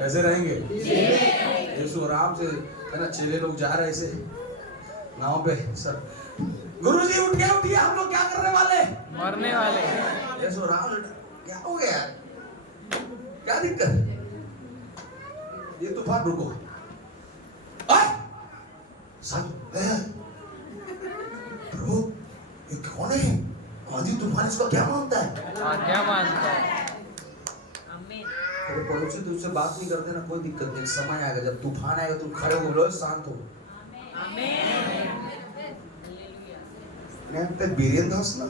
कैसे रहेंगे? यीशु आराम से है ना, चेले लोग जा रहे ऐसे नाव पे, सर गुरुजी उठिए हम लोग क्या करने वाले? मरने वाले। यीशु आराम से, क्या हो गया? क्या दिक्कत? ये तूफान रुको। प्रभु ये कौन है? आंधी तूफान इसको क्या मानता है? क्या मानता है? अरे पड़ोसी तुझसे बात नहीं करते ना, कोई दिक्कत नहीं, समय आएगा जब तूफान आएगा तुम खड़े हो बोलो शांत हो। आमीन। बीरेंद्र हंसना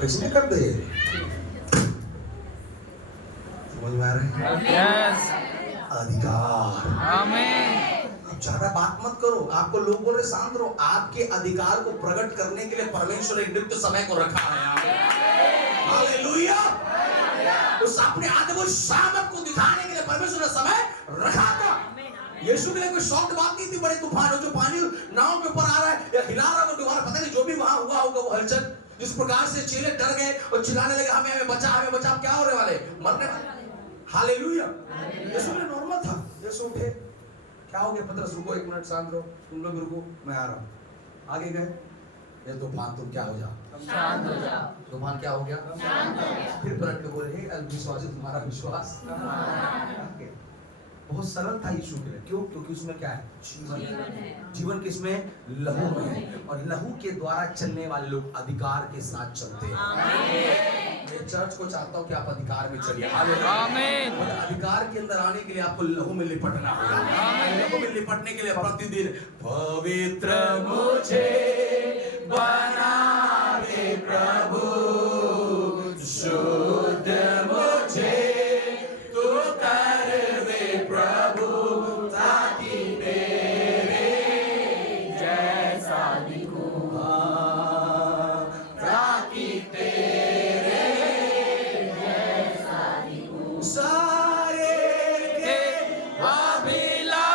किसने कर दे? समझ में आ रहा है? यस। अधिकार। आमीन। अब ज्यादा बात मत करो, आपको लोग बोल रहे शांत रहो। आपके अधिकार को प्रकट करने के लिए परमेश्वर एक नित्य समय को रखा है। हालेलुया। उस अपने आदमी सामर्थ को दिखाने के लिए परमेश्वर ने समय रखा था। यीशु के लिए कोई शॉक बात नहीं थी, बड़े तूफान हो जो पानी नाव के ऊपर आ रहा है या हिला रहा है, दोबारा पता नहीं जो भी वहां हुआ होगा वो हलचल, जिस प्रकार से चेले डर गए और चिल्लाने लगे हमें बचा, क्या होने वाले? मरने वाले। हालेलुया। यीशु ने नॉर्मल था। यीशु उठे, क्या हो गया? पतरस रुको, एक मिनट शांत रहो, तुम लोग रुको, मैं आ रहा हूँ। आगे गए, ये तूफान तुम क्या हो जाओ, शांत हो जाओ। तूफान क्या हो गया? शांत हो गया। फिर पलट के बोले हे अल्पविश्वासी तुम्हारा विश्वास। बहुत सरल था यीशु के लिए। क्यों? क्योंकि उसमें क्या है? जीवन है। जीवन किसमें? लहू में है। और लहू के द्वारा चलने वाले लोग अधिकार के साथ चलते हैं। मैं चर्च को चाहता हूँ कि आप अधिकार में चलिए। आमीन। अधिकार के अंदर आने के लिए आपको लहू में लिपटना होगा। लहू में लिपटने के लिए प्रतिदिन पवित्र मुझे बना दे प्रभु, शुद्ध मुझे तू कर दे प्रभु, ताकि तेरे जैसा दिखूं, ताकि तेरे जैसा दिखूं। सारे के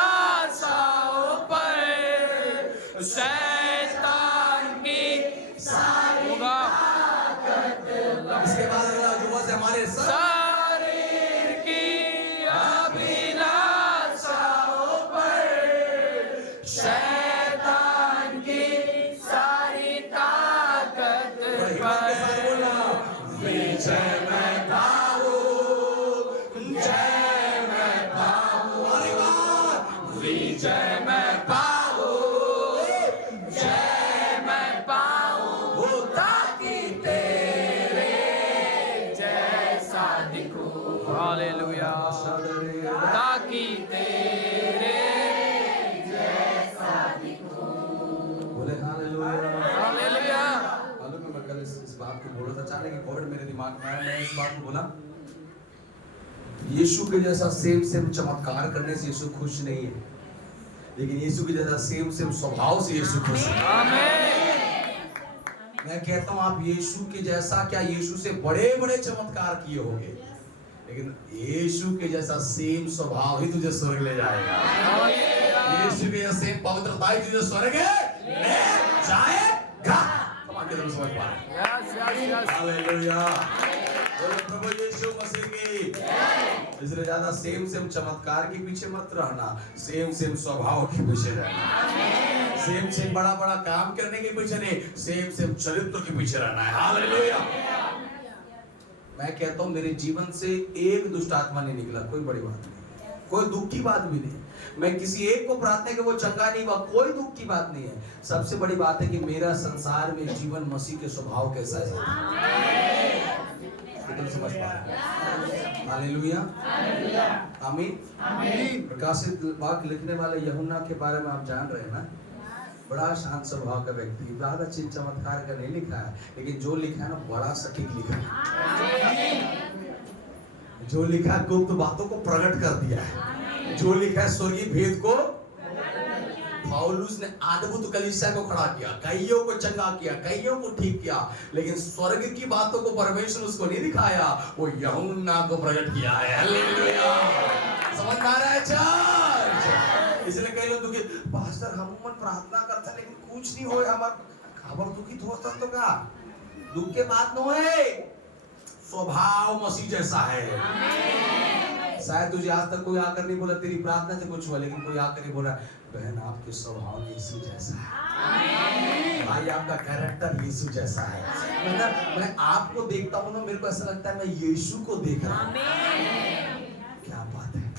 अभिलाषाओं पर शैतान की सारी ताकत, इसके बाद अगला जुआ से हमारे शरीर की अभिलाषाओं पर शैतान की सारी ताकत पर विजय मैं पाऊं, जय मैं पाऊं, अरे वाह, विजय मैं पाऊं, जय मैं पाऊं, ताकि तेरे जैसा दिखूं। हालेलुया। ताकि तेरे जैसा दिखूं। बोले हालेलुया। हालेलुया। मालूम है मैं कल इस बात को बोला था, अचानक एक वर्ड मेरे दिमाग में आया, मैं इस बात को बोला, यीशु के जैसा सेम चमत्कार करने से यीशु खुश नहीं है, लेकिन यीशु के जैसा सेम स्वभाव से यीशु खुश है। आमीन। मैं कहता हूं आप यीशु के जैसा क्या, यीशु से बड़े बड़े चमत्कार किए होंगे, लेकिन यीशु के जैसा सेम स्वभाव ही तुझे स्वर्ग ले जाएगा। यीशु के जैसा सेम पवित्रता ही तुझे स्वर्ग ले जाएगा। समझ पा रहे? Yes yes yes hallelujah. बोलो प्रभु यीशु मसीह की। इसलिए ज्यादा सेम चमत्कार के पीछे मत रहना, सेम स्वभाव के पीछे रहना। सेम बड़ा काम करने के पीछे नहीं, सेम चरित्र के पीछे रहना है। हालेलुया। मैं कहता हूं मेरे जीवन से एक दुष्ट आत्मा नहीं निकला, कोई बड़ी बात नहीं, कोई दुख की बात भी नहीं। मैं किसी एक को प्रार्थना कि वो चंगा नहीं हुआ, कोई दुख की बात नहीं है। सबसे बड़ी बात है कि मेरा संसार में जीवन मसीह के स्वभाव कैसा है। समझ पा रहे? हालेलुया, आमीन। प्रकाशित वाक्य लिखने वाले यूहन्ना के बारे में आप जान रहे हैं ना, बड़ा शांत स्वभाव का व्यक्ति, ज्यादा चिन्ह चमत्कार का नहीं लिखा है, लेकिन जो लिखा है ना बड़ा सटीक लिखा है। जो लिखा है गुप्त बातों को प्रकट कर दिया है। जो लिखा है स्वर्गीय भेद को। पौलुस ने अद्भुत कलीसिया को खड़ा किया, कईयों को चंगा किया, कईयों को ठीक किया, लेकिन स्वर्ग की बातों को परमेश्वर उसको नहीं दिखाया, वो यूहन्ना को प्रकट किया है। हालेलुया। समझ आ रहा है चर्च? इसलिए कई लोग दुखी, पास्टर हम प्रार्थना करते लेकिन कुछ नहीं होए, हमार खबर दुखित होता तो का दुख के बात न होए। स्वभाव मसीह जैसा है। शायद तुझे आज तक कोई आकर नहीं बोला तेरी प्रार्थना से कुछ हुआ, लेकिन कोई आकर नहीं बोला बहन आपके स्वभाव यीशु जैसा है, भाई आपका कैरेक्टर यीशु जैसा है। मैं आपको देखता हूँ ना, मेरे को ऐसा लगता है मैं यीशु को देख रहा हूँ। क्या बात है,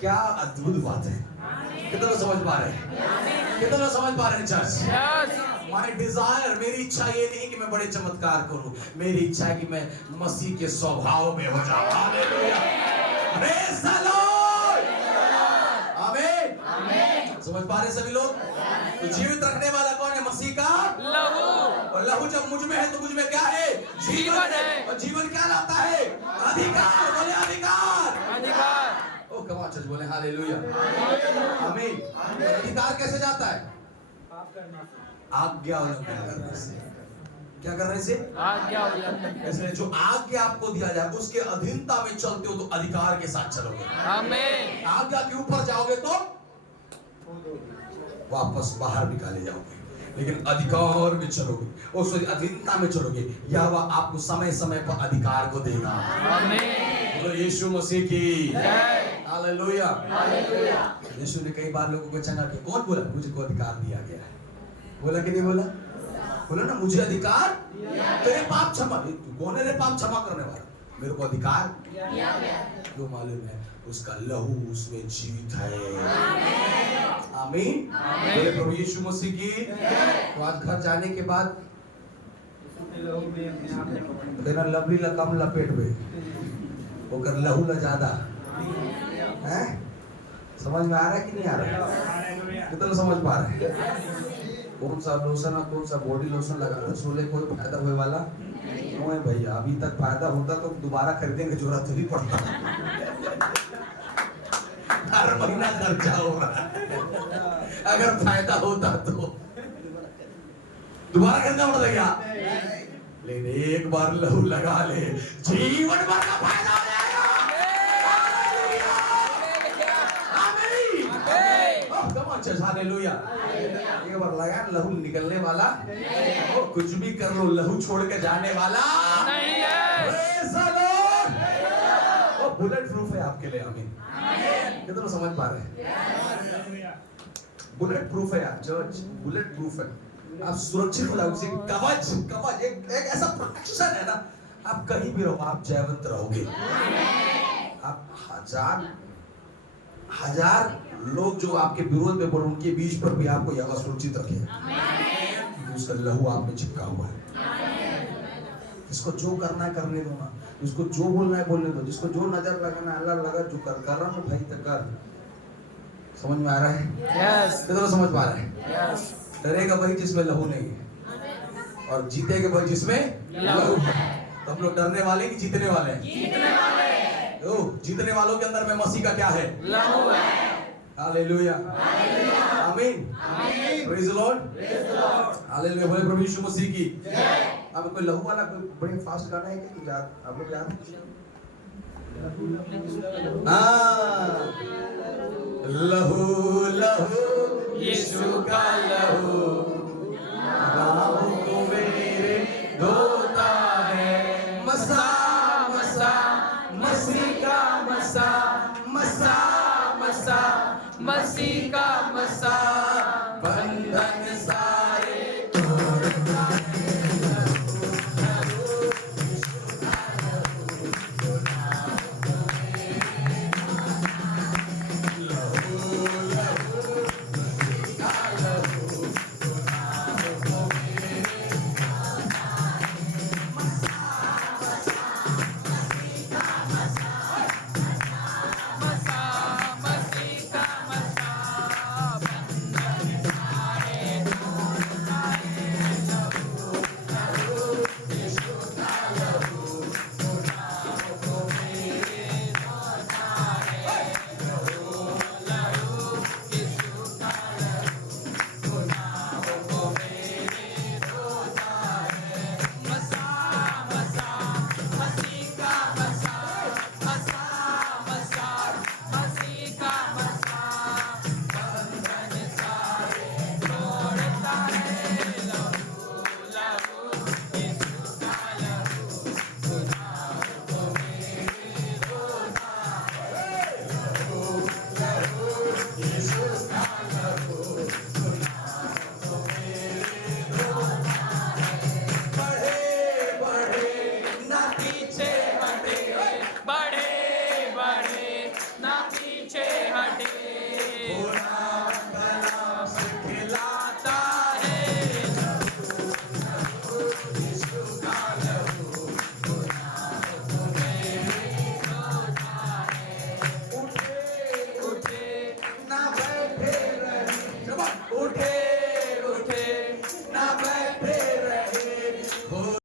क्या अद्भुत बात है। कितना लोग समझ पा रहे हैं? कितना लोग समझ पा रहे हैं चर्च? माय डिजायर, मेरी इच्छा ये नहीं कि मैं बड़े चमत्कार करूं, मेरी इच्छा है कि मैं मसीह के स्वभाव में हो जाऊं। हालेलुया, प्रेज़ द लॉर्ड, आमीन, आमीन। समझ पा रहे सभी लोग? तो जीवित रखने वाला कौन है? मसीह का लहू। और लहू जब मुझ में है तो मुझ में क्या है? जीवन है। और जीवन क्या लाता है? अधिकार। बोले अधिकार, अधिकार। ओ कमाल चर्च बोले हालेलुया, आमीन। अधिकार कैसे जाता है? आज्ञा उल्लंघन करने से। क्या करने से? आज्ञा उल्लंघन। इसलिए जो आज्ञा आपको दिया जाए उसके अधीनता में चलते हो तो अधिकार के साथ चलोगे। आमीन। आज्ञा के ऊपर जाओगे तो वापस बाहर निकाले जाओगे, लेकिन अधिकार में चलोगे, उस अधीनता में चलोगे, या वह आपको समय समय पर अधिकार को देगा। आमीन। बोलो यीशु मसीह की जय। Hallelujah, hallelujah. यीशु ने कई बार लोगों को चंगा किया। कौन बोला? मुझको अधिकार दिया गया है। बोला कि नहीं बोला? बोला ना, मुझे अधिकार, तेरे पाप क्षमा। कौन है रे पाप क्षमा करने वाला? मेरे को अधिकार दिया गया। जो मालूम है उसका लहू उसमें जीवित है। आमीन। बोले प्रभु यीशु मसीह की। तो आज घर जाने के बाद तेरा लवली कम लपेट में होकर लहू ला ज्यादा है। समझ में आ रहा है कि नहीं आ रहा है? कितना समझ पा रहे हैं? कौन सा लोशन और कौन सा बॉडी लोशन लगाना सोले कोई फायदा होने वाला नहीं है भैया। अभी तक फायदा होता तो दोबारा खरीदने की जरूरत नहीं पड़ता। हर महीना खर्चा हो रहा है, अगर फायदा होता तो दोबारा खरीदना पड़ता क्या? लेकिन एक बार लहू लगा ले, जीवन भर का फायदा हो जाएगा। हालेलुया। एक बार लगा लहू निकलने वाला, और कुछ भी कर लो लहू छोड़ के जाने वाला नहीं है। Praise the Lord. वो बुलेट प्रूफ है आपके लिए। आमीन। कितना समझ पा रहे हैं? बुलेट प्रूफ है यार चर्च, बुलेट प्रूफ है। आप सुरक्षित हो जाओगे। कवच एक ऐसा प्रोटेक्शन है ना, आप कहीं भी रहो आप जयवंत रहोगे। आप हजार लोग जो आपके विरोध में बोले उनके बीच पर भी आपको यह सुरक्षित रखे। उसका लहू आप में चिपका हुआ है। इसको जो करना है करने दो ना, इसको जो बोलना है बोलने दो, जिसको जो नजर लगाना है अल्लाह लगा, जो कर रहा हूँ भाई तो कर। समझ में आ रहा है? यस। कितना समझ पा रहे हैं? यस। डरेगा वही जिसमें लहू नहीं है, और जीतेगा वही जिसमें लहू है। तो हम लोग डरने वाले कि जीतने वाले हैं? जीतने वाले। जीतने वालों के अंदर में मसीह का क्या है? लहू है। हालेलुया, आमीन, प्रेज़ द लॉर्ड, हालेलुया। बोले प्रभु यीशु मसीह की जय। अब कोई लहू वाला कोई बड़े फास्ट गाना है क्या? आप लोग याद हाँ, लहू लहू यीशु का लहू पापों को मेरे धोता है। मसा मसा मसीह का मसा, मसा मसा मसीह का मसा बंधन सारे मसा मसीह का मसा बढ़े बढ़े ना पीछे हटे